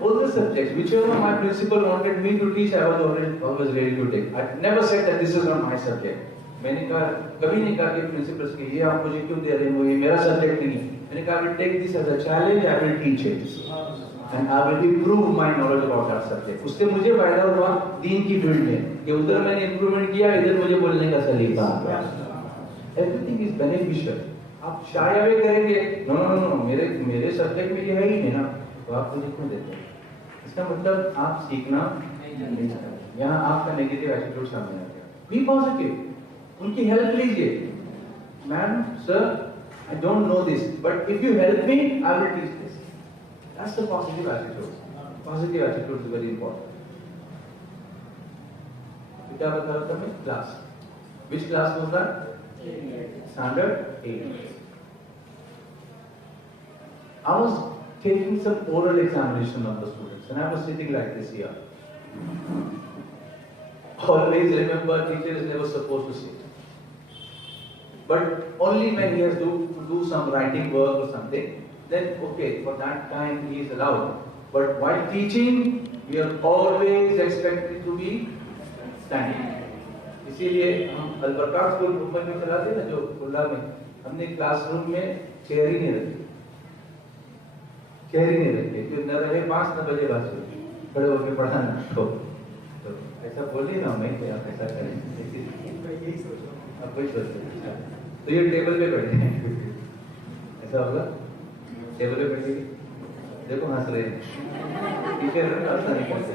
All the subjects, whichever my principal wanted me to teach, I was always ready to take. I never said that this is not my subject. मैंने कहा कभी नहीं कहा कि प्रिंसिपल्स के ये आप मुझे क्यों दे रहे हो, ये मेरा सब्जेक्ट नहीं है. मैंने कहा I will take this as a challenge, I will teach it. And I will improve my knowledge about that subject. उससे मुझे फायदा हुआ दीन की फील्ड में कि उधर मैंने इम्प्रूवमेंट किया, इधर मुझे बोलने का सलीका आ गया. Everything is beneficial. आप शाया भी करेंगे, नो मेरे सब्जेक्ट में ये है ही नहीं ना, तो आप मुझे क्यों देते हैं? इसका मतलब आप सीखना नहीं चाहते. यहाँ आपका नेगेटिव एटीट्यूड सामने आ गया. बी पॉजिटिव, उनकी हेल्प लीजिए. Ma'am sir I don't know this, but if you help me, I will teach this. That's the positive attitude. Positive attitude is very important. क्या बता रहा था मैं? Class. Which class was that? Standard 8. I was taking some oral examination of the students, and I was sitting like this here. Always remember, teacher is never supposed to sit. But only when he has to do some writing work or something, then okay, for that time he is allowed. But while teaching, we are always expected to be standing. इसीलिए हम अलबरकात स्कूल मुंबई में चलाते ना, जो खुला में, हमने क्लासरूम में चेयर ही नहीं रखी. चेयर ही नहीं रखी, जो न रहे 5 बजे बाद खड़े होकर पढ़ाना. तो ऐसा बोलिए ना, मैं क्या ऐसा करें, अब कोई सोचते तो ये टेबल पे बैठे हैं, ऐसा होगा. टेबल पे बैठे, देखो हंस रहे हैं, टीचर ऐसा नहीं करते.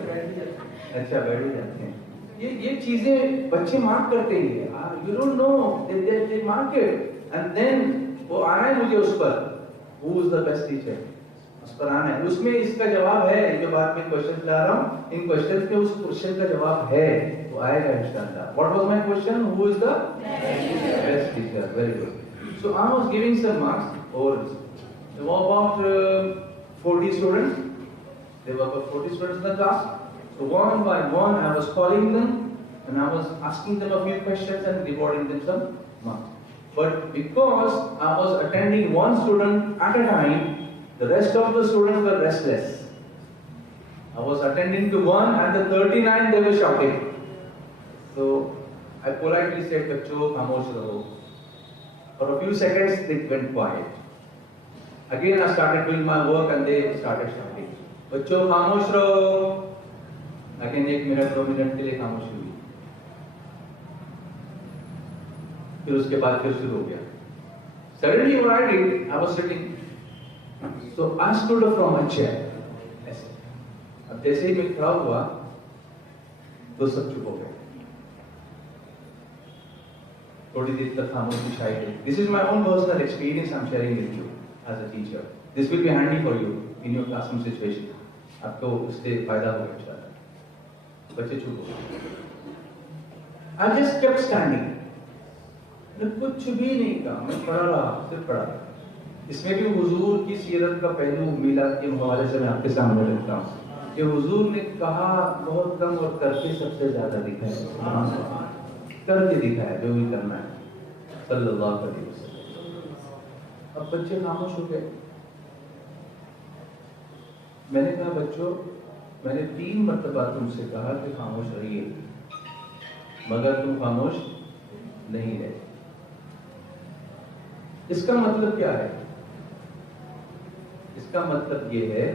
अच्छा बैठ जाते हैं. ये चीजें बच्चे मार्क करते हैं. You don't know, they mark it, and then वो आना है मुझे उस पर, who is the best teacher, उस पर आना है. उसमें इसका जवाब है, जो बात में क्वेश्चन ला रहा हूँ, इन क्वेश्चन में उस क्वेश्चन का जवाब है, वो आएगा इंशाल्लाह. What was my question? Who is the best teacher? Very good. So I was giving some marks over about 40 students. There were about 40 students in the class. So one by one I was calling them and I was asking them a few questions and rewarding them some marks. But because I was attending one student at a time, the rest of the students were restless. I was attending to one and the 39 they were shouting. So I politely said, "Bachcho, खामोश रहो." For a few seconds, they went quiet. Again, I started doing my work, and they started shouting, "Bachcho, खामोश रहो." Again, 1 मिनट 2 मिनट के लिए खामोशी हुई. फिर उसके बाद फिर शुरू हो गया. Suddenly, what I did, I was sitting. So I stood up from my chair. ऐसे. अब जैसे ही मैं खड़ा हुआ, तो सब चुप हो गए. थोड़ी देर तक खामोशी छाई रही. This is my own personal experience I'm sharing with you as a teacher. This will be handy for you in your classroom situation. आपको उससे फायदा होगा इंशाल्लाह. बच्चे चुप हो गए. I just kept standing. मैं कुछ भी नहीं कहा, मैं पढ़ा रहा, सिर्फ पढ़ा रहा. इसमें भी हुजूर की सीरत का पहलू मिलाद के हवाले से मैं आपके सामने रखता हूँ. कि हुजूर ने कहा बहुत कम और करके सबसे ज्यादा दिखाया. करके दिखाया जो भी करना है, सल्लल्लाहु अलैहि वसल्लम. अब बच्चे खामोश हो गए. मैंने कहा बच्चों, मैंने 3 मरतबा तुमसे कहा कि खामोश रहिए, मगर तुम खामोश नहीं रहे. इसका मतलब क्या है? इसका मतलब ये है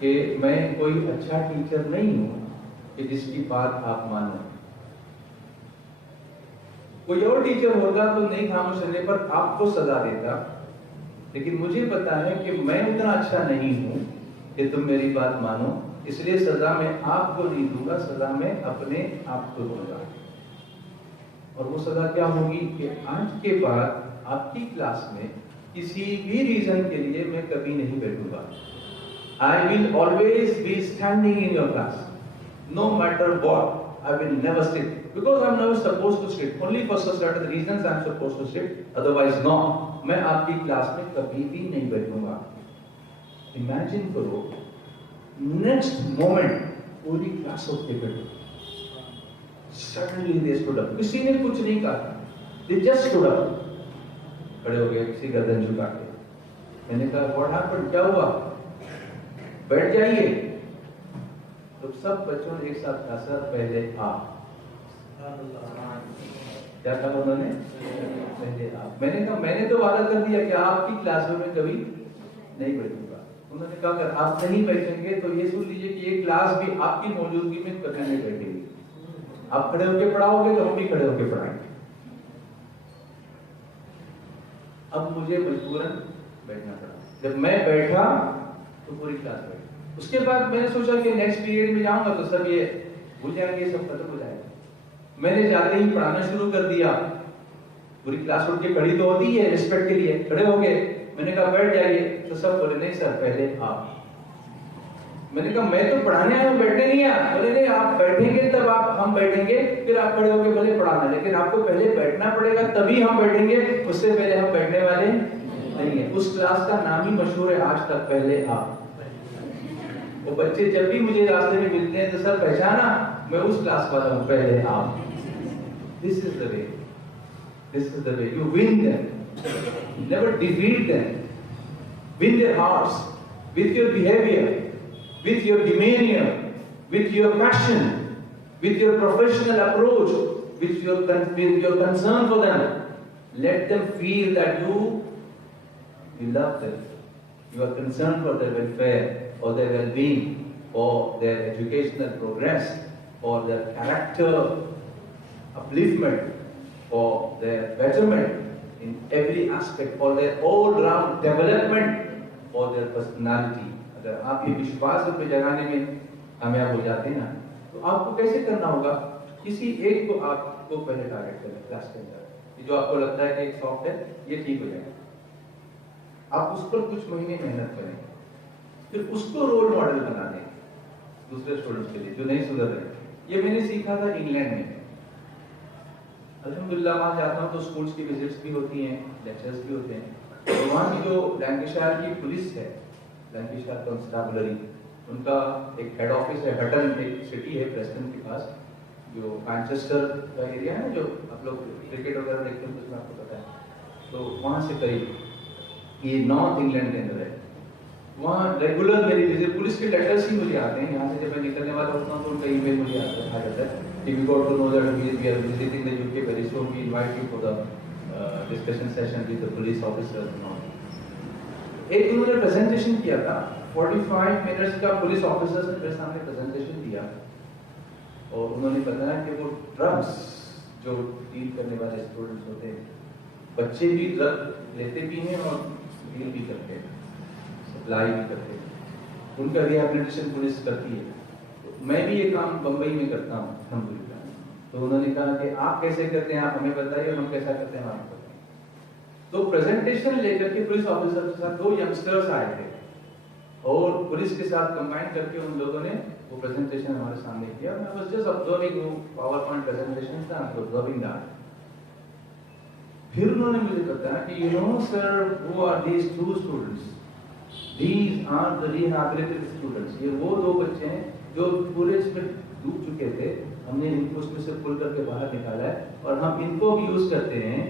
कि मैं कोई अच्छा टीचर नहीं हूं कि जिसकी बात आप मानो. कोई और टीचर होगा तो नहीं खामोश रहने पर आपको सजा देता, लेकिन मुझे पता है कि मैं उतना अच्छा नहीं हूं कि तुम मेरी बात मानो, इसलिए सजा मैं आपको नहीं दूंगा, सजा मैं अपने आप को दूंगा. और वो सजा क्या होगी कि आज के बाद आपकी क्लास में किसी भी रीजन के लिए मैं कभी नहीं बैठूंगा. I will always be standing in your class, no matter what. I will never sit because I'm never supposed to sit. Only for certain reasons I'm supposed to sit. Otherwise, no. मैं आपकी क्लास में कभी भी नहीं बैठूंगा. इमेजिन करो नेक्स्ट मोमेंट पूरी class of people suddenly they stood up, किसी ने कुछ नहीं कहा, दे जस्ट स्टूड अप, खड़े हो गए, किसी गर्दन झुका के। मैंने कहा व्हाट हैपेंड, क्या हुआ, बैठ जाइए। तो सब बच्चों ने एक साथ कहा सर पहले आप, क्या कहा उन्होंने, पहले आप। मैंने कहा मैंने तो वादा कर दिया कि आपकी क्लासों में कभी नहीं बैठूंगा। उन्होंने कहा अगर आप नहीं बैठेंगे तो ये सुन लीजिए कि ये क्लास भी आपकी मौजूदगी में कभी नहीं बैठेगी। आप खड़े होकर पढ़ाओगे तो हम भी खड़े होकर पढ़ाएंगे। अब मुझे मजबूरन बैठना पड़ा। जब मैं बैठा तो पूरी क्लास बैठी। उसके बाद मैंने सोचा कि नेक्स्ट पीरियड में जाऊंगा तो सब ये भूल जाएंगे, सब खत्म हो जाएगा। मैंने जाते ही पढ़ाना शुरू कर दिया। पूरी क्लास उठ के खड़ी तो होती है रिस्पेक्ट के लिए, खड़े हो गए। मैंने कहा बैठ जाइए, तो सब बोले नहीं सर पहले आप। मैंने कहा मैं तो पढ़ाने आया हूं, बैठने नहीं आया। बोले नहीं आप बैठेंगे तब आप हम बैठेंगे, फिर आप खड़े होके भले पढ़ाना, लेकिन आपको पहले बैठना पड़ेगा तभी हम बैठेंगे, उससे पहले हम बैठने वाले नहीं है। उस क्लास का नाम ही मशहूर है आज तक, पहले आप। वो बच्चे जब भी मुझे रास्ते में मिलते हैं तो सर पहचाना, मैं उस क्लास वाला हूं, पहले आप। This is the way, this is the way you win them, never defeat them, win there hearts with your behaviour, with your demeanor, with your passion, with your professional approach, with your concern for them. Let them feel that you love them, you are concerned for their welfare, for their well-being, for their educational progress, for their character upliftment, for their betterment in every aspect, for their all-round development, for their personality. अगर आप ये विश्वास पे जगाने में कामयाब हो जाते हैं ना, तो आपको कैसे करना होगा, किसी एक को आपको पहले टारगेट करना क्लास के अंदर, जो आपको लगता है कि एक सॉफ्ट है ये ठीक हो जाएगा। आप उस पर कुछ महीने मेहनत करें, फिर उसको रोल मॉडल बना दें दूसरे स्टूडेंट्स के लिए जो नहीं सुधर रहे। ये मैंने सीखा था इंग्लैंड में। अल्हम्दुलिल्लाह वहां जाता हूँ तो स्कूल्स की विजिट्स भी होती हैं, लेक्चर्स भी होते हैं। तो वहाँ की जो लैंकाशायर की पुलिस है, लैंकाशायर कॉन्स्टेबलरी, उनका एक हेड ऑफिस है, हटन एक सिटी है प्रेस्टन के पास, जो मैनचेस्टर का एरिया है ना, जो आप लोग क्रिकेट वगैरह देखते हैं उसमें आपको पता है, तो वहाँ से करीब ये नॉर्थ इंग्लैंड के अंदर है। वहाँ रेगुलर मेरी विजिट, पुलिस के लेटर्स ही मुझे आते हैं यहाँ से, जब मैं निकलने वाला होता हूँ तो उनका ईमेल मुझे आ जाता है कि we got to know that we are visiting the UK very soon, we invite you for the discussion session with the police officers and all. एक दिन उन्होंने प्रेजेंटेशन किया था, 45 मिनट्स का पुलिस ऑफिसर्स ने मेरे सामने प्रेजेंटेशन दिया और उन्होंने बताया कि वो ड्रग्स जो डील करने वाले स्टूडेंट्स होते हैं, बच्चे भी ड्रग लेते भी हैं और डील भी करते हैं, सप्लाई भी करते हैं, उनका रिहैबिलिटेशन पुलिस करती है। तो मैं भी ये काम बम्बई में करता हूँ अल्हम्दुलिल्लाह। तो उन्होंने कहा कि आप कैसे करते हैं, आप हमें बताइए, हम कैसा करते हैं आपको। तो प्रेजेंटेशन लेकर के पुलिस ऑफिसर के साथ 2 यंगस्टर्स आए थे और पुलिस के साथ कंबाइन करके उन लोगों ने वो प्रेजेंटेशन हमारे सामने किया। मैं वाज जस्ट ऑब्जर्विंग वो पावर पॉइंट प्रेजेंटेशन था, आई वाज ऑब्जर्विंग दैट। फिर उन्होंने मुझे बताया कि you know sir, who are these 2 students, these are the rehabilitated students. ये वो 2 बच्चे हैं जो पूरे इसमें डूब चुके थे, हमने इनको उसमें से पुल करके बाहर निकाला है और हम इनको भी यूज करते हैं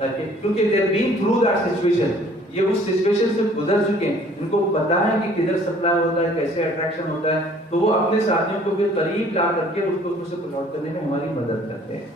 ताकि, क्योंकि they are being through that situation, ये उस सिचुएशन से गुजर चुके हैं, इनको पता है कि किधर सप्लाई होता है, कैसे अट्रैक्शन होता है, तो वो अपने साथियों को फिर करीब ला करके उसको उससे पुल आउट करने में हमारी मदद करते हैं।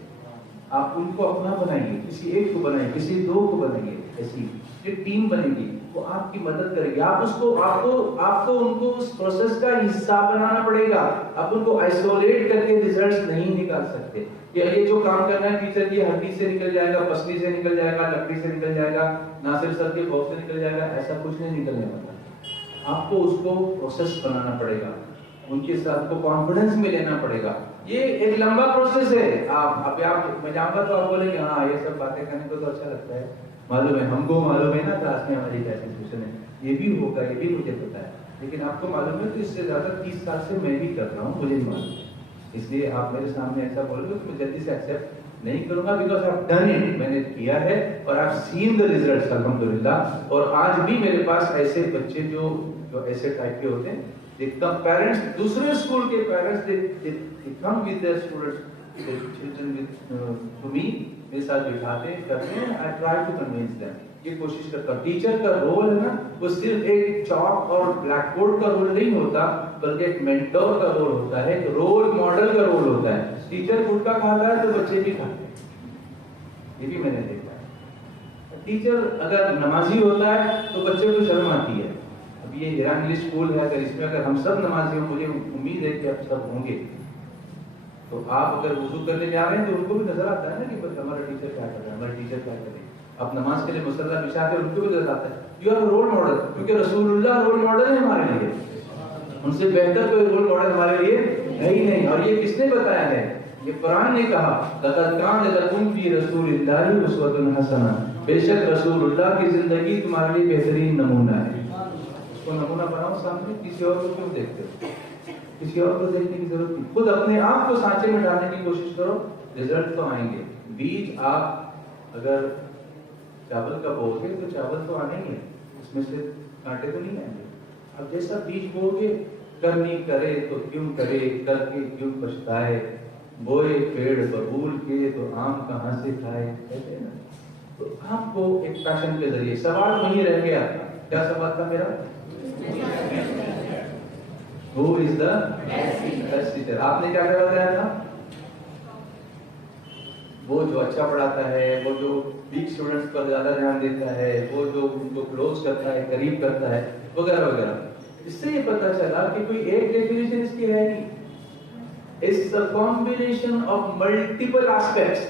आप उनको अपना बनाइए, किसी एक को बनाइए, किसी 2 को बनाइए, ऐसी एक टीम बनेगी, वो आपकी मदद करेगी। आप उसको आपको उनको उस प्रोसेस का हिस्सा बनाना पड़ेगा। आप उनको आइसोलेट करके रिजल्ट्स नहीं निकाल सकते। ये जो काम करना है टीचर की हड्डी से निकल जाएगा, पसली से निकल जाएगा, लकड़ी से निकल जाएगा, नासिर सर के खौफ से निकल जाएगा, ऐसा कुछ नहीं निकलने वाला। आपको उसको प्रोसेस बनाना पड़ेगा, उनके साथ को कॉन्फिडेंस में लेना पड़ेगा। ये एक लंबा प्रोसेस है। आप मैं जाऊंगा तो आप बोलेंगे हाँ ये सब बातें करने को तो अच्छा लगता है, मालूम है, हमको मालूम है ना क्लास में हमारी क्या सिचुएशन है, ये भी होगा, ये भी मुझे पता है, लेकिन आपको मालूम है तो इससे ज्यादा 30 साल से मैं भी कर रहा हूँ, मुझे नहीं मालूम। इसलिए आप मेरे सामने ऐसा बोलोगे तो मैं जल्दी से एक्सेप्ट नहीं करूंगा, because I have done it, मैंने किया है और I have seen the results अल्हम्दुलिल्लाह। और आज भी मेरे पास ऐसे बच्चे जो जो ऐसे टाइप के होते हैं, पेरेंट्स दूसरे स्कूल के parents they come with their students children with to me, मेरे साथ बिठाते करते हैं, I try to convince them, ये कोशिश करता हूं। टीचर का रोल है ना, वो सिर्फ एक चॉक और ब्लैक बोर्ड का रोल नहीं होता, बल्कि एक मेंटोर का रोल होता है, एक रोल मॉडल का रोल होता है। टीचर गुटखा खाता है तो बच्चे भी खाते हैं, ये भी मैंने देखा है। टीचर अगर नमाजी होता है तो बच्चों को शर्म आती है। अब ये हिरा इंग्लिश स्कूल है, अगर इसमें अगर हम सब नमाजी हों, मुझे उम्मीद है कि आप सब होंगे, तो आप अगर वुजू करने जा रहे हैं तो उनको भी नजर आता है ना कि हमारा टीचर क्या कर रहा है, हमारा टीचर क्या कर रहे हैं। आप नमाज के लिए मुसल्ला बिछा कर उनको भी नजर आता है, यू आर रोल मॉडल, क्योंकि रसूलुल्लाह रोल मॉडल है हमारे लिए, उनसे बेहतर कोई रोल मॉडल हमारे लिए है ही नहीं। और ये किसने बताया है? ये कुरान ने कहा, लक़द कान लकुम फी रसूलिल्लाहि उस्वतुन हसना, बेशक रसूलुल्लाह की जिंदगी तुम्हारे लिए बेहतरीन नमूना है। उसको नमूना बनाओ सामने, किसी और को क्यों देखते हो? किसी और को देखने की जरूरत नहीं, खुद अपने आप को सांचे में डालने की कोशिश करो, रिजल्ट तो आएंगे। बीज आप अगर चावल का बोओगे तो चावल तो आने ही है, उसमें से कांटे तो नहीं आएंगे। अब जैसा बीज बोओगे, करनी करे तो क्यों करे, करके क्यों पछताए, बोए पेड़ बबूल के तो आम कहां से खाए, कहते हैं ना। तो आपको एक पैशन के जरिए, सवाल वही रह गया, क्या सवाल था मेरा? Who is the best teacher? आपने क्या क्या बताया था? वो जो अच्छा पढ़ाता है, वो जो वीक स्टूडेंट्स पर ज्यादा ध्यान देता है, वो जो उनको क्लोज करता है, करीब करता है, वगैरह वगैरह। इससे ये पता चला कि कोई एक डेफिनेशन इसकी है नहीं, it's a combination of multiple aspects.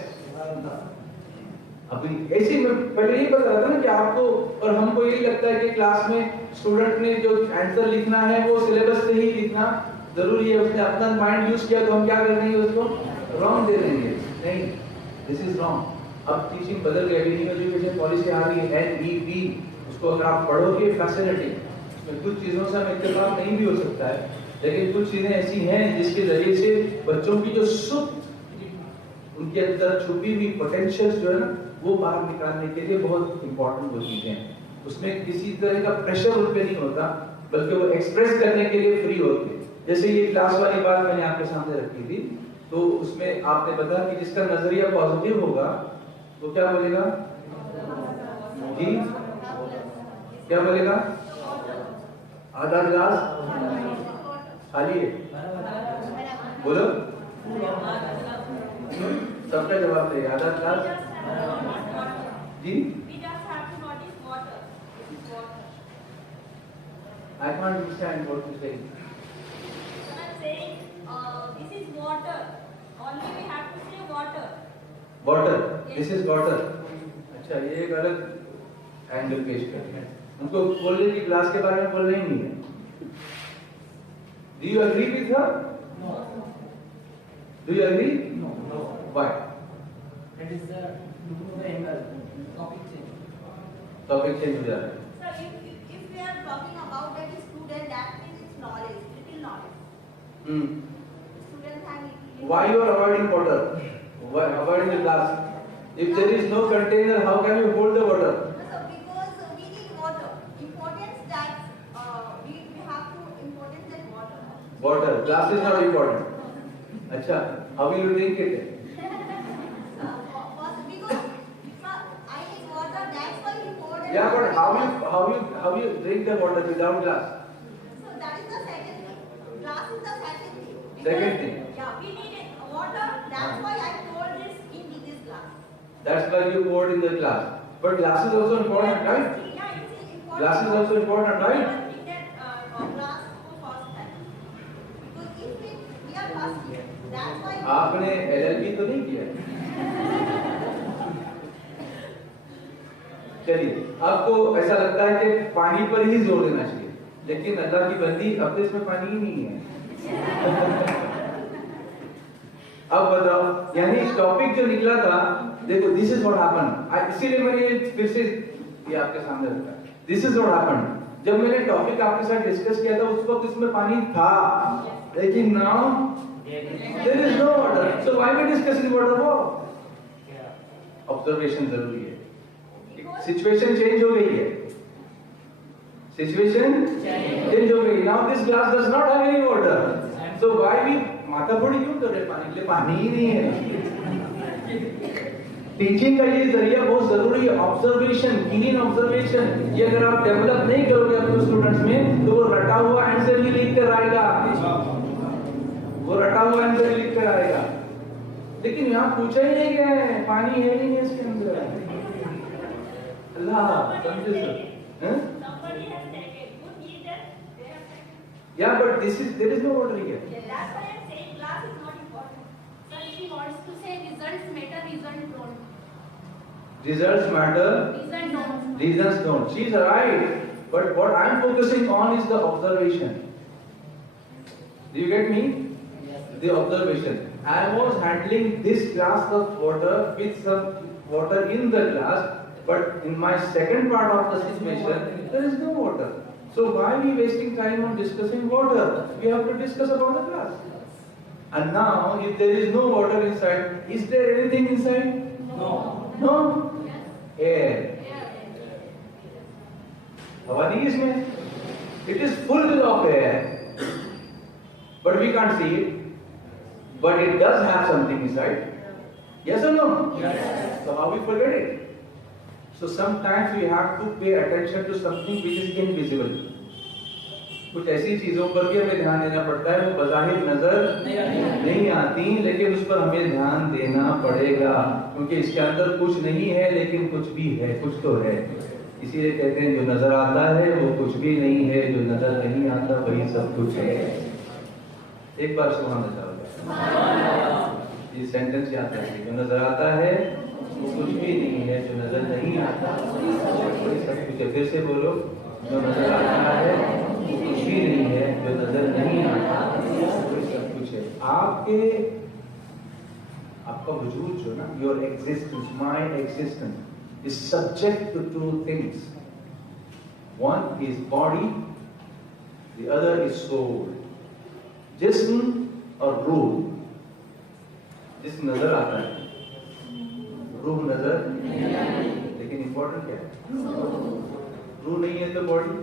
अभी ऐसे में पहले ये बता रहा था ना कि आपको और हमको यही लगता है कि क्लास में स्टूडेंट ने जो आंसर लिखना है वो सिलेबस से ही लिखना जरूरी है, उसने अपना माइंड यूज किया तो हम क्या कर देंगे, उसको रॉन्ग दे देंगे। नहीं, दिस इज रॉन्ग। अब टीचिंग बदल गई, न्यू एजुकेशन पॉलिसी आ गई है NEP, उसको अगर आप पढ़ोगे फैसिलिटी, उसमें कुछ चीजों से हम इत्तेफाक नहीं भी हो सकता है, लेकिन कुछ चीजें ऐसी हैं जिसके जरिए से बच्चों की जो सुप्त उनके अंदर छुपी हुई पोटेंशियल्स जो है ना, वो बाहर निकालने के लिए बहुत इंपॉर्टेंट वो चीजें हैं। उसमें किसी तरह का प्रेशर उन पे नहीं होता, बल्कि वो एक्सप्रेस करने के लिए फ्री होते हैं। जैसे ये क्लास वाली बात मैंने आपके सामने रखी थी, तो उसमें आपने बताया कि जिसका नजरिया पॉजिटिव होगा वो क्या बोलेगा जी, क्या बोलेगा? आधा गिलास खाली है, बोलो सबका जवाब दे, आधा गिलास जी। I can't understand what you're saying. I'm saying this is water. Only we have to say water. Water. Yes. This is water. अच्छा, ये एक अलग एंगल पेश कर रहे हैं। उनको बोलने की क्लास के बारे में बोल रहे नहीं है। Do you agree with her? No. Do you agree? No. Why? That is the angle. Topic change. Topic change हो जा रहा है। So if we are talking about that student, that means it's knowledge, little knowledge. Students have little. Why you are avoiding water? Why avoiding the glass? If there is no container, how can you hold the water? So because we need water. Importance that we have to importance that water. Water. Glass is not important. अच्छा, how will you drink it? Because I need water, that's why he poured it. Yeah, but how you drink the water without glass? So that is the second thing. Glass is the second thing. Second thing. Yeah, we need water. That's why I poured this into this glass. That's why you poured in the glass. But glass is also important, right? Yeah, it's important. Glass is also important, right? I think that glass for first time. Because if we are thirsty, that's why. आपने LLB तो नहीं किया? चलिए, आपको ऐसा लगता है कि पानी पर ही जोर देना चाहिए, लेकिन अल्लाह की बंदी अब तो इसमें पानी ही नहीं है। अब बताओ, यानी टॉपिक जो निकला था, देखो दिस इज व्हाट हैपेंड, इसीलिए मैंने फिर से ये आपके सामने रखा। This is what happened. जब मैंने टॉपिक आपके साथ डिस्कस किया था उस वक्त इसमें पानी था, लेकिन now there is no water, so why we discussing water for? Observation जरूरी है। सिचुएशन चेंज हो गई है, Situation change हो गई. Now this glass does not have any water. So why we माथाफोड़ी क्यों कर रहे पानी के लिए? पानी ही नहीं है. टीचिंग का ये जरिया बहुत जरूरी है. ऑब्जर्वेशन, कीन ऑब्जर्वेशन. ये अगर आप डेवलप नहीं करोगे अपने स्टूडेंट्स में तो वो रटा हुआ आंसर ही लिख कर आएगा. वो रटा हुआ आंसर लिख कर आएगा. लेकिन यहाँ पूछा ही नहीं गया है, पानी है ही नहीं इसके अंदर. अल्लाह समझे sir? Somebody has taken. Who need that? They have taken. Yeah, but there is no water here. Yeah, that's why I'm saying glass is not important. Sir, she wants to say results matter, result don't. Results matter, Result don't. reasons don't. She's right, but what I'm focusing on is the observation. Do you get me? The observation. I was handling this glass of water with some water in the glass, but in my second part of the situation, there is no water. So why are we wasting time on discussing water? We have to discuss about the glass. And now, if there is no water inside, is there anything inside? No. No? Yes. Air. हवा नहीं इसमें. It is full of air, but we can't see it. But it does have something inside. Yes or no? Yes. So how we forget it? So sometimes we have to pay attention to something which is invisible. कुछ ऐसी चीजों पर भी हमें ध्यान देना पड़ता है वो बज़ाहिर नजर नहीं आती, लेकिन उस पर हमें ध्यान देना पड़ेगा क्योंकि इसके अंदर कुछ नहीं है लेकिन कुछ भी है, कुछ तो है. इसीलिए कहते हैं जो नजर आता है वो कुछ भी नहीं है, जो नजर नहीं आता वही सब कुछ है. एक बार सुभान अल्लाह. ये सेंटेंस याद रखिए. जो नजर आता है वो कुछ भी नहीं है, जो नजर नहीं आता वही सब कुछ है. फिर से बोलो. जो नजर आता है वो कुछ भी नहीं है, जो नजर नहीं आता वही सब कुछ है. आपका वजूद जो ना, your existence, my existence is subject to two things. One is body, the other is soul. जिस्म और रूह. जिस्म नजर आता है, रूह नजर नहीं आती. लेकिन इंपॉर्टेंट क्या है? रूह नहीं है तो बॉडी.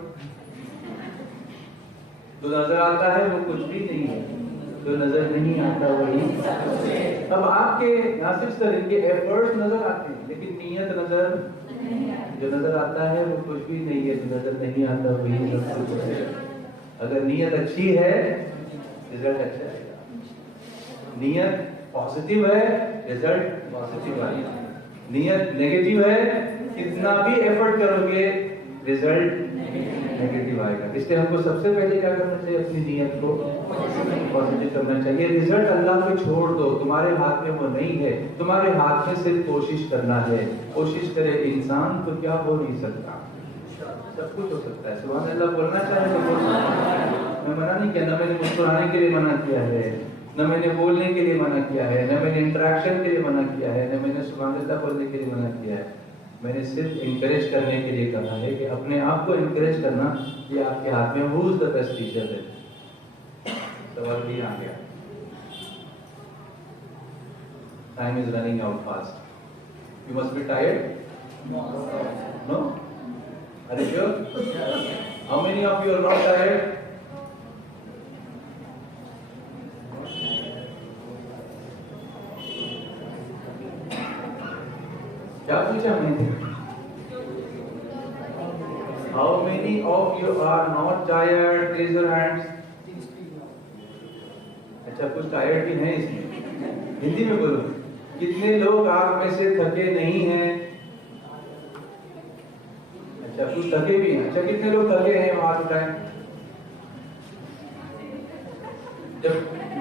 जो नजर आता है वो कुछ भी नहीं है, जो नजर नहीं आता वही. अब आपके नासिर सर इनके एफर्ट्स नजर आते हैं लेकिन नीयत नजर. जो नजर आता है वो कुछ भी नहीं है, जो नजर नहीं आता वही सब कुछ है. अगर नीयत अच्छी है रिजल्ट अच्छा आएगा. नीयत पॉजिटिव है रिजल्ट पॉजिटिव आएगा. नीयत नेगेटिव है कितना भी एफर्ट करोगे रिजल्ट नेगेटिव आएगा. इसलिए हमको सबसे पहले क्या करना चाहिए? अपनी नीयत को पॉजिटिव करना चाहिए. रिजल्ट अल्लाह पे छोड़ दो, तुम्हारे हाथ में वो नहीं है. तुम्हारे हाथ में सिर्फ कोशिश करना है. कोशिश करे इंसान तो क्या हो नहीं सकता, सब कुछ हो सकता है. सुभान अल्लाह बोलना चाहे तो बोल सकता है. मैं मना नहीं किया, न मैंने मुस्कुराने के लिए मना किया है, न मैंने बोलने के लिए मना किया है, न मैंने इंटरेक्शन के लिए मना किया है, न मैंने सुभान अल्लाह बोलने के लिए मना किया है. मैंने सिर्फ इंकरेज करने के लिए कहा है कि अपने आप को इंकरेज करना ये आपके हाथ में. Who is the best teacher है? सवाल भी आ गया. Time is running out fast. You must be tired. No? Are you sure? How many of you are not tired? क्या पूछा मैंने? How many of you are not tired? Raise your hands. अच्छा कुछ टायर्ड भी हैं इसमें. हिंदी में बोलो. कितने लोग आप में से थके नहीं हैं? अच्छा कुछ थके भी हैं. अच्छा कितने लोग थके हैं? हाथ उठाएं. जब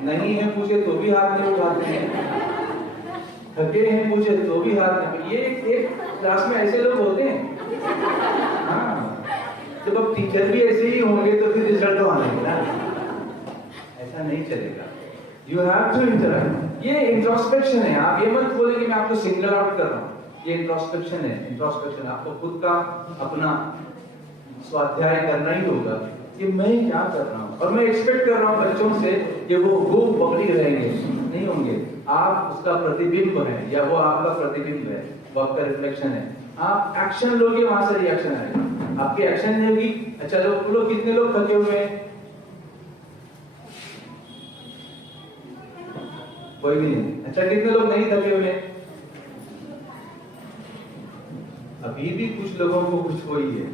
नहीं है पूछे तो भी हाथ नहीं उठाते हैं. थके हैं पूछे तो भी हाथ नहीं. ये एक क्लास में ऐसे लोग होते हैं. हाँ, जब अब टीचर भी ऐसे ही होंगे तो फिर रिजल्ट तो आने ना. ऐसा नहीं चलेगा. You have to interact. ये इंट्रोस्पेक्शन है. आप ये मत बोले कि मैं आपको सिंगल आउट कर रहा हूँ. ये इंट्रोस्पेक्शन है. इंट्रोस्पेक्शन आपको खुद का अपना स्वाध्याय करना ही होगा कि मैं क्या कर रहा हूँ. और मैं एक्सपेक्ट कर रहा हूँ बच्चों से कि वो पब्लिक रहेंगे, नहीं होंगे. आप उसका प्रतिबिंब है या वो आपका प्रतिबिंब है, वो आपका रिफ्लेक्शन है. आप एक्शन लोगे वहां से रिएक्शन आएगा। आपके एक्शन में भी अच्छा लोग कितने लोग थके हुए हैं? कोई भी नहीं। अच्छा कितने लोग नहीं थके हुए हैं? अभी भी कुछ लोगों को कुछ हो ही है।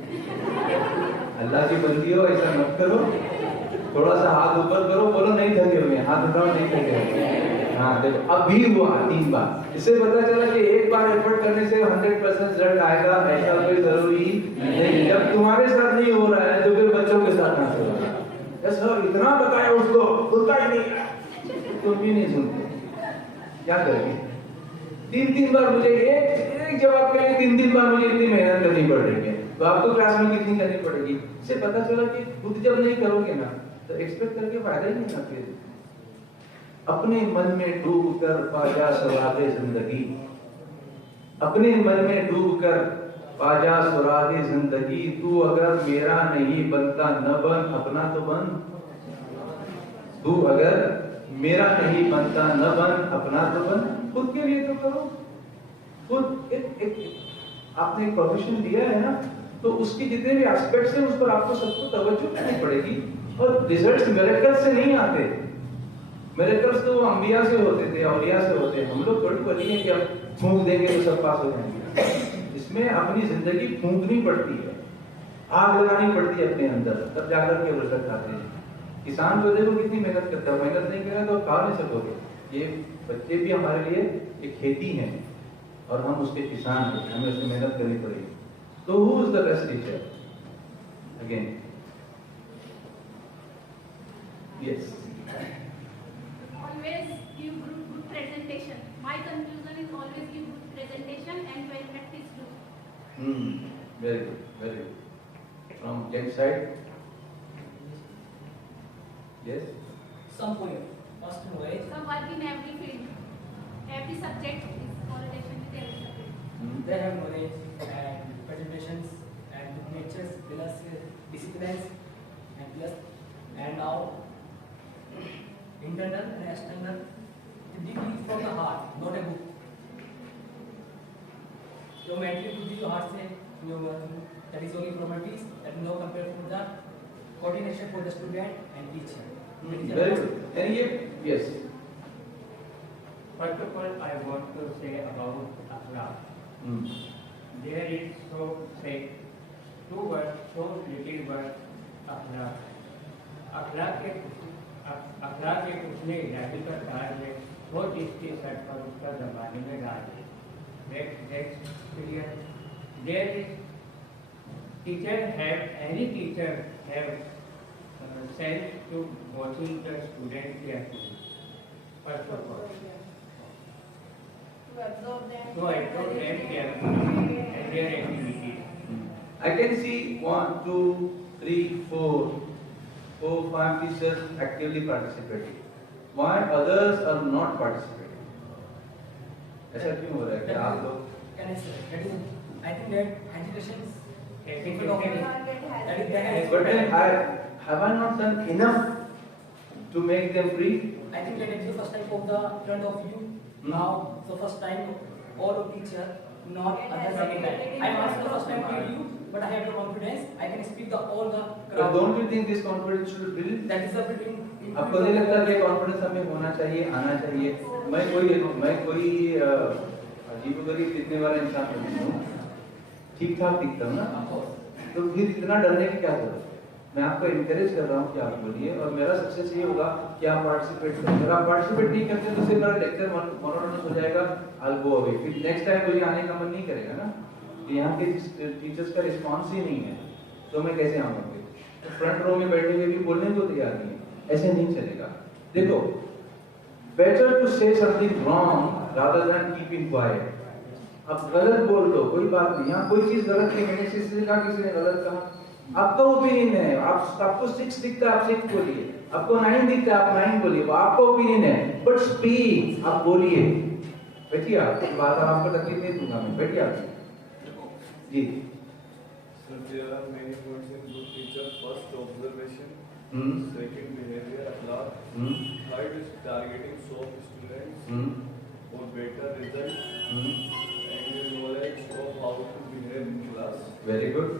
अल्लाह की बंदी हो, ऐसा मत करो। थोड़ा सा हाथ ऊपर करो, बोलो नहीं थके हुए, हाथ उठाओ नहीं थके हुए। हाँ देखो अभी हुआ 3 बार। इससे पता चला कि एक बार एफर्ट करने से 100% रिजल्ट आएगा ऐसा कोई जरूरी नहीं। जब तुम्हारे साथ नहीं हो रहा है तो फिर बच्चों के साथ ना हो रहा है। सर इतना बताया उसको, सुनता ही नहीं है। तुम भी नहीं सुनते, क्या करेंगे? 3 बार मुझे एक जवाब के लिए 3 बार मुझे इतनी मेहनत करनी पड़ रही है, तो आपको क्लास में कितनी करनी पड़ेगी? इससे पता चला कि खुद जब नहीं करोगे ना तो एक्सपेक्ट करके फायदा ही नहीं ना। फिर अपने मन में डूब कर पाजा सुरागे जिंदगी, अपने मन में डूब कर पाजा सुरागे जिंदगी। तू अगर मेरा नहीं बनता न बन, अपना तो बन। तू अगर मेरा नहीं बनता न बन, अपना तो बन। खुद के लिए तो करो। खुद आपने एक प्रोफेशन लिया है ना, तो उसके जितने भी एस्पेक्ट्स हैं उस पर आपको सबको तवज्जो करनी पड़ेगी। और रिजल्ट्स मिरेकल से नहीं आते। मिरेकल्स तो अंबिया से होते थे, औलिया से होते हैं। हम लोग बड़ी बड़ी हैं कि अब फूंक देंगे तो सब पास हो जाएंगे। इसमें अपनी जिंदगी फूंकनी पड़ती है, आग लगानी पड़ती है अपने अंदर, तब जाकर के रिजल्ट आते हैं। किसान जो देखो कितनी मेहनत करता है, मेहनत नहीं करेगा तो खा नहीं सकोगे। ये बच्चे भी हमारे लिए एक खेती है और हम उसके किसान हैं, हमें उसमें मेहनत करनी पड़ेगी। तो who is the best teacher? Again yes. Always give good presentation. My conclusion is always give good presentation and well practice too. Very good, very good. From Jen side? Yes? Some point. First way. Some work in every field. Every subject is correlation with every subject. They have knowledge and presentations and natures plus disciplines and plus and now internal and external deeply from the heart, not a book. Your mentally बुद्धि जो heart से जो that is only properties that no compared to the coordination for the student and teacher. Very good. And yes. First of all, I want to say about akhlaq. There is so say 2 words, so little word akhlaq. अखलाक एक उसने इलाके का ताज है, वो जिसके सर पर उसका जमाने में राज है। There is teacher have any teacher have sense to watching the student carefully. First of all, To absorb them. so I told them carefully and their activities. I can see 1, 2, 3, 4, 5 teachers actively participating. Why others are not participating? ऐसा क्यों हो रहा है कि आप लोग? Can I say? That is, I think that education is That is that But then have I not done enough to make them free? I think that is the first time for the front of you. Now the first time all of teacher, not other second time. I am also the first time to you, but I have the confidence. I can speak the all the But crowd. don't you think this confidence should build? That is the building. आपको नहीं लगता कि कॉन्फिडेंस हमें होना चाहिए, आना चाहिए? मैं कोई अजीबोगरीब दिखने वाला इंसान नहीं हूँ, ठीक ठाक दिखता हूँ ना, तो फिर इतना डरने की क्या जरूरत है? मैं आपको इनकरेज कर रहा हूँ कि आप बोलिए, और मेरा सक्सेस ये होगा कि आप पार्टिसिपेट करें। अगर आप पार्टिसिपेट नहीं करते तो फिर मेरा लेक्चर मोनोटोनस हो जाएगा, I'll go away। फिर नेक्स्ट टाइम मुझे आने का मन नहीं करेगा ना, कि यहाँ के टीचर्स का रिस्पॉन्स ही नहीं है, तो मैं कैसे आऊँगा? फ्रंट रो में बैठे हुए भी बोलने को तैयार नहीं है, ऐसे नहीं चलेगा। देखो, better to say something wrong rather than keeping quiet. अब गलत बोल दो, कोई बात नहीं, यहाँ कोई चीज गलत नहीं, मैंने किसी ने कहा, किसी ने गलत कहा, आपका ओपिनियन है। आपको 6 दिखता है, आप 6 बोलिए, आपको 9 दिखता है, आप 9 बोलिए, वो आपका ओपिनियन है, बट स्पीक, आप बोलिए। बैठिए, आप बात आपको तकलीफ नहीं दूंगा मैं, बैठिए आप जी। So there are many points in good teacher. First, observation. Second, behavior, akhlaq. Third is targeting soft students for better result. And knowledge aspects of how to behave in class. Very good.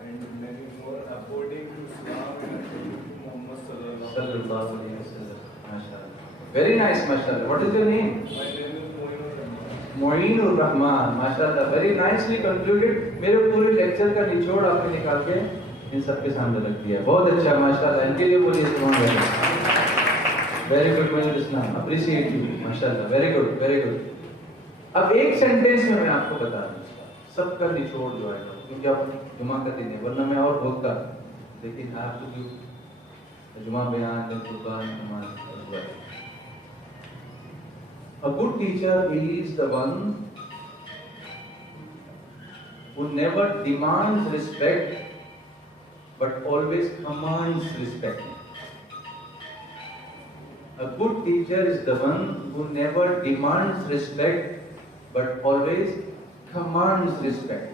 And many more according to Islam and according to Muhammad sallallahu Sallallahu alaihi wasallam. MashaAllah. Very nice, MashaAllah. What is your name? My name is Moinur Rahman. मोइनुर Rahman, माशाल्लाह, वेरी नाइसली कंक्लूडेड। मेरे पूरे लेक्चर का निचोड़ आपने निकाल के इन सबके सामने रख दिया, बहुत अच्छा, माशाल्लाह। इनके लिए बोलिए सुभान अल्लाह। Very good Moinur Islam, appreciate you, माशाल्लाह, वेरी गुड, वेरी गुड। अब एक सेंटेंस में मैं आपको बता दूं सबका निचोड़ जो है, क्योंकि आप जुमा का दिन है, वरना मैं और बोलता, लेकिन आप तो क्यों जुमा बयान दिन कुर्बान नमाज। A good teacher is the one who never demands respect but always commands respect. A good teacher is the one who never demands respect but always commands respect.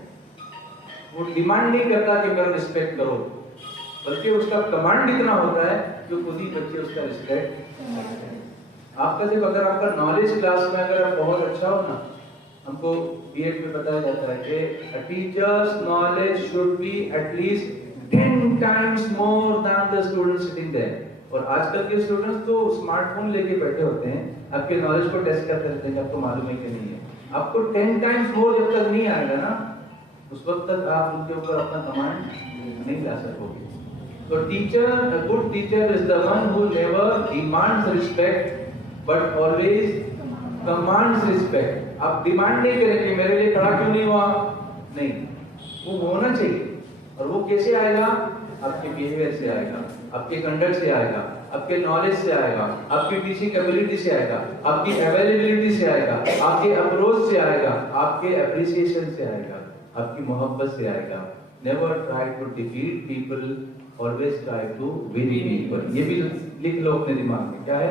वो डिमांड नहीं करता कि मेरा रिस्पेक्ट करो, बल्कि उसका कमांड इतना होता है कि खुद ही बच्चे उसका रिस्पेक्ट। आपका जब अगर आपका नॉलेज क्लास में अगर आप बहुत अच्छा हो ना, हमको बीएड में बताया जाता है कि a teacher's knowledge should be at least 10 times more than the students sitting there। और आजकल के स्टूडेंट्स तो स्मार्टफोन लेके बैठे होते हैं, आपके नॉलेज को टेस्ट करते रहते हैं कि आपको मालूम है कि नहीं है। आपको 10 टाइम्स मोर जब तक नहीं आएगा ना, उस वक्त तक आप उनके ऊपर अपना कमांड नहीं ला सकोगे। तो teacher, a good teacher is the one who never demands respect but always commands respect। आप डिमांड नहीं करें कि मेरे लिए खड़ा क्यों नहीं हुआ, नहीं, वो होना चाहिए। और वो कैसे आएगा? आपके बिहेवियर से आएगा, आपके कंडक्ट से आएगा, आपके नॉलेज से आएगा, आपकी टीचिंग एबिलिटी से आएगा, आपकी अवेलेबिलिटी से आएगा, आपके अप्रोच से आएगा, आपके अप्रिसिएशन से आएगा, आपकी मोहब्बत से आएगा। Never try to defeat people, always try to win people. ये भी लिख लो अपने दिमाग में, क्या है?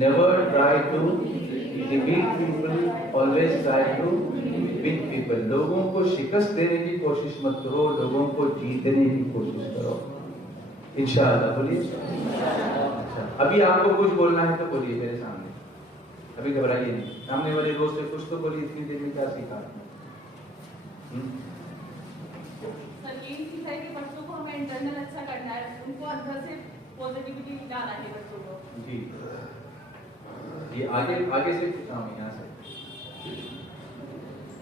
Never try to defeat people, always try to win people। लोगों को शिकस्त देने की कोशिश मत करो, लोगों को जीतने की कोशिश करो, इंशाअल्लाह। बोलिए। अच्छा, अभी आपको कुछ बोलना है तो बोलिए मेरे सामने, अभी घबराइए नहीं। सामने वाले दोस्त से कुछ तो बोलिए, इतनी देर में क्या सीखा? सर ये सीखा है कि बच्चों को हमें इंटरनल अच्छा करना है, उनको अंदर से पॉजिटिविटी लाना है बच्चों को। जी, ये आगे से पूछा हूँ यहाँ से।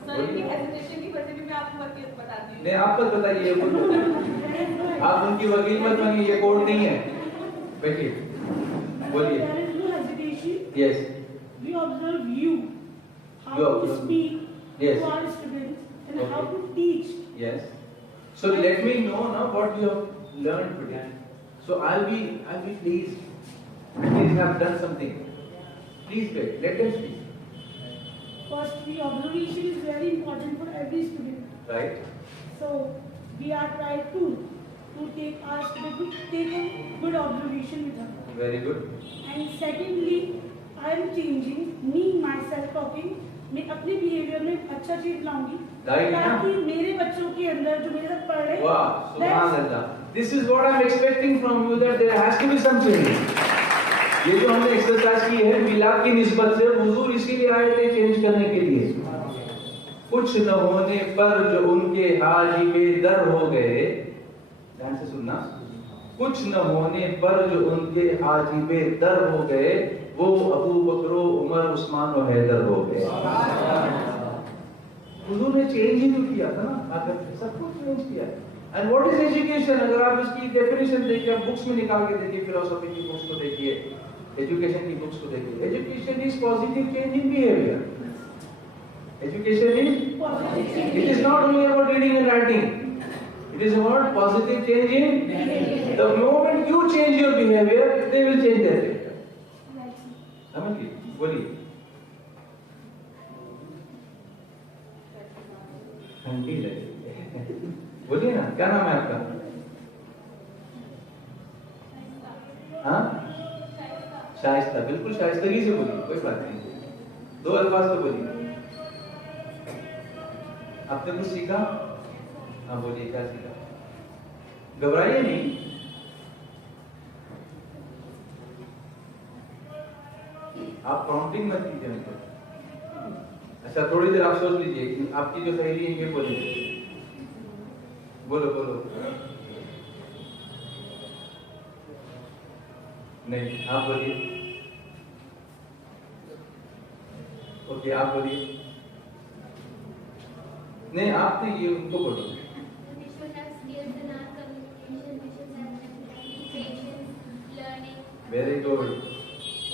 सर इनकी हेजिटेशन की वजह भी मैं आपको बताती हूँ। नहीं, आप मत बताइए, आप उनकी वकील मत बनिए, ये कोर्ट नहीं है। बैठिए, बोलिए। Yes. We observe you, how You to observe. speak Yes. to our students and Okay. how to teach. Yes. So let me know now what you have learned today. So I'll be pleased. At least have done something. Please wait. Let them speak. Firstly, observation is very important for every student. Right. So we are trying to take our student to take a good observation with us. Very good. And secondly, I am changing me myself talking. मैं अपने बिहेवियर में अच्छा चीज लाऊंगी ताकि मेरे बच्चों के अंदर जो मेरे साथ पढ़ रहे हैं। वाह, सुभान अल्लाह। This is what I'm expecting from you, that there has to be some change. ये जो हमने एक्सरसाइज की है मिलाद की निस्बत से, हुजूर इसीलिए आए थे चेंज करने के लिए। कुछ न होने पर जो उनके हाजिबे दर हो गए, ध्यान से सुनना, कुछ न होने पर जो उनके हाजिबे दर हो गए, वो अबू बकर, उमर, उस्मान और हैदर हो गए। हुजूर ने चेंज ही तो किया था ना, आकर सब कुछ चेंज किया। And what is education? अगर आप इसकी डेफिनेशन देखिए, आप बुक्स में निकाल के देखिए, फिलोसफी की बुक्स को देखिए, एजुकेशन की बुक्स को देखिए। Education is positive change in behaviour. Education is positive. It is not only about reading and writing, it is about positive change in the moment you change your behaviour, they will change their behaviour. समझिए, बोलिए। ठंडी लगी, बोलिए ना, क्या नाम है आपका? हाँ, शाइस्ता। बिल्कुल शाइस्तगी से बोलिए, कोई बात नहीं, 2 अल्फाज तो बोलिए। आपने कुछ सीखा? हाँ बोलिए, क्या सीखा? घबराइए नहीं। आप काउंटिंग मत कीजिए, अच्छा थोड़ी देर आप सोच लीजिए कि आपकी जो सहेली है ये बोलेंगे, बोलो बोलो। नहीं आप बोलिए। ओके आप बोलिए। नहीं आप तो ये उनको बोलो। Very good,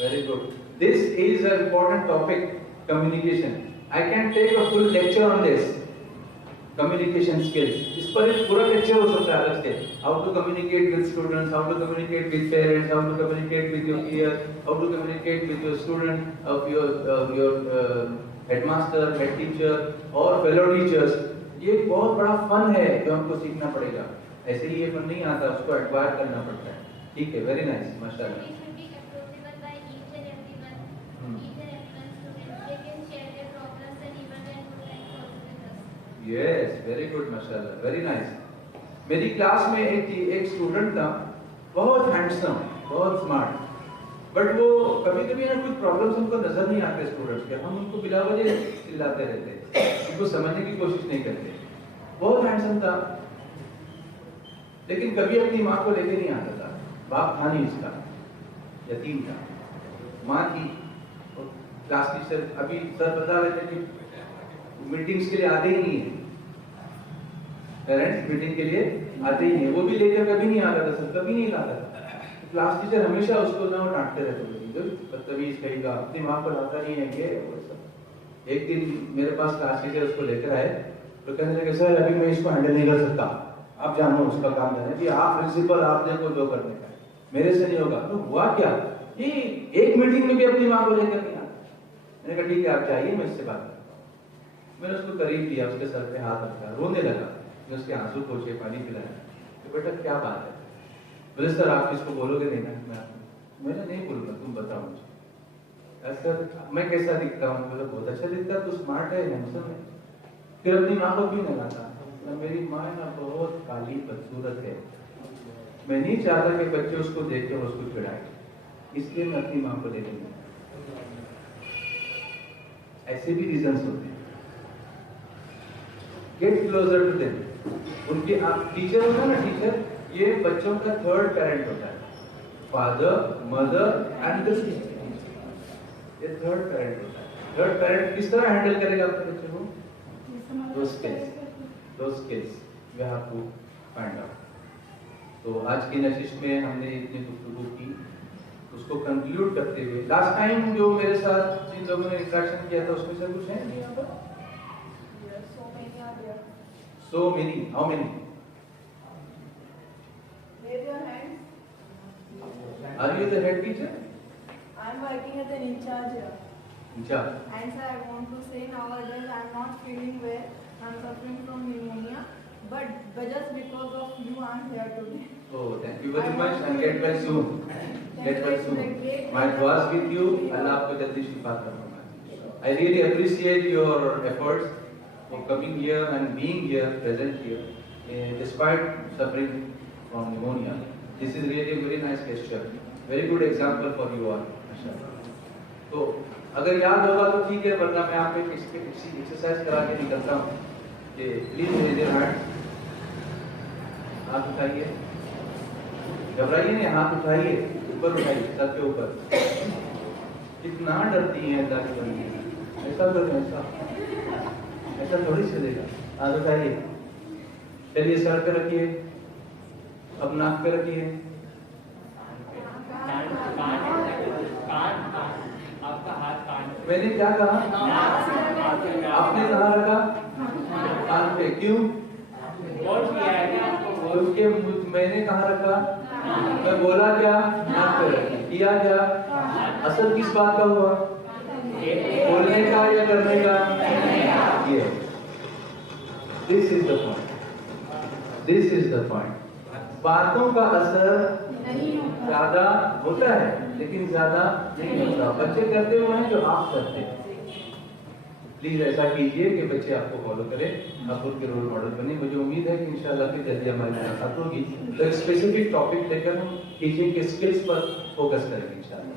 very good. This is an important topic, communication. I can take a full lecture on this. Communication skills. इस पर एक पूरा लेक्चर हो सकता है अलग से. How to communicate with students, how to communicate with parents, how to communicate with your peers, how to communicate with your student, of your headmaster, head teacher, और fellow teachers. ये एक बहुत बड़ा फन है जो हमको सीखना पड़ेगा. ऐसे ही ये फन नहीं आता, उसको एक्वायर करना पड़ता है. ठीक है, very nice, माशाल्लाह. Yes, very good, माशाल्लाह, very nice. मेरी क्लास में एक स्टूडेंट था, बहुत हैंडसम, बहुत स्मार्ट, बट वो कभी-कभी ना कुछ प्रॉब्लम्स हमको नजर नहीं आते स्टूडेंट्स के, हम उनको बिला वजह चिल्लाते रहते, उनको समझने की कोशिश नहीं करते. बहुत हैंडसम था, लेकिन कभी अपनी माँ को लेके नहीं आता था. बाप था नहीं इसका, यतीम था. माँ थी, क्लास टीचर. अभी सर बता रहे थे कि मीटिंग्स के लिए आते ही नहीं है, पेरेंट्स मीटिंग के लिए आते ही नहीं. वो भी लेकर कभी नहीं आता था सर, कभी नहीं लाता था. क्लास टीचर हमेशा उसको ना डांटते रहते थे, बदतमीज कहेगा, अपनी माँ को लाता नहीं है ये वो सब. एक दिन मेरे पास क्लास टीचर उसको लेकर आए, तो कहने लगे सर अभी मैं इसको हैंडल नहीं कर सकता, आप जानो उसका काम करना कि आप प्रिंसिपल, आप देखो जो करने का, मेरे से नहीं होगा. तो हुआ क्या, ये एक मीटिंग में भी अपनी माँ को लेकर नहीं आता. मैंने कहा ठीक है आप चाहिए, मैं इससे बात करता हूँ. मैंने उसको करीब लिया, उसके सर पे हाथ रखा, रोने लगा. मैं उसके आंसू पोंछे, पानी पिलाया. तो बेटा क्या बात है? बोले सर आप इसको बोलोगे नहीं ना? मैंने नहीं बोलूंगा, तुम बताओ मुझे. सर मैं कैसा दिखता हूँ? बोला बहुत अच्छा दिखता है, तू स्मार्ट है, हैंडसम है. फिर अपनी माँ को क्यों नहीं लाता? मेरी माँ ना बहुत काली बदसूरत है, मैं नहीं चाहता कि बच्चे उसको देखे और उसको चिढ़ाए, इसलिए मैं अपनी माँ को ले लूंगा. ऐसे भी रीजंस होते हैं. Get closer to them. उनके आप टीचर होता है ना, टीचर ये बच्चों का थर्ड पेरेंट होता है. Father, mother and the teacher, ये थर्ड पेरेंट होता है. थर्ड पेरेंट किस तरह हैंडल करेगा अपने बच्चे को? those skills we have to find out. तो आज की नशिश में हमने इतनी गुफ्तगू की, उसको कंक्लूड करते हुए, लास्ट टाइम जो मेरे साथ जिन लोगों ने इंटरेक्शन किया था उसमें से कुछ है यहाँ पर? So many. How many? Raise your hands. Are you the head teacher? I am working as an in charge here. In charge. And sir, I want to say nowadays I am not feeling well. I am suffering from pneumonia. But just because of you, I am here today. Oh, thank you very much and get well soon. Get well soon. My duas with you. Allah आपको जल्दी शिफा करवाए. I really appreciate your efforts for coming here and being here, present here, despite suffering from pneumonia. This is really a very nice gesture. Very good example for you all. तो अगर याद होगा तो ठीक है, वरना मैं आपको एक एक्सरसाइज करा के निकलता हूँ. कि प्लीज रेज योर हैंड. हाथ उठाइए, घबराइए नहीं, हाथ उठाइए, ऊपर उठाइए, सर के ऊपर. कितना डरती हैं अल्लाह की बंदी. ऐसा करो, ऐसा थोड़ी चलेगा. हाथ उठाइए, चलिए सर पे रखिए, अब नाक पे रखिए. आपका हाथ कान. मैंने क्या कहा? आपने कहाँ रखा? कान पे. क्यों? उसके मैंने कहाँ रखा? मैं बोला क्या? नाक पे रखी. किया क्या? असर किस बात का हुआ? बोलने का या करने का? ये. This is the point. This is the point. बातों का असर ज्यादा होता है, लेकिन ज्यादा नहीं होता. बच्चे करते हुए हैं जो आप करते हैं. प्लीज ऐसा कीजिए कि बच्चे आपको फॉलो करें, आप उनके रोल मॉडल बने. मुझे उम्मीद है कि इंशाल्लाह की जल्दी हमारी मुलाकात होगी, तो एक स्पेसिफिक टॉपिक लेकर हम टीचिंग के स्किल्स पर फोकस करेंगे इंशाल्लाह.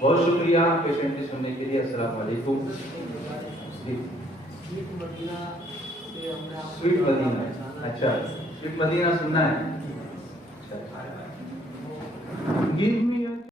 बहुत शुक्रिया पेशेंटली सुनने के लिए. अस्सलाम वालेकुम. स्वीट मदीना से हमने आपको स्वीट मदीना, पहचाना। अच्छा स्वीट मदीना सुनना है। Give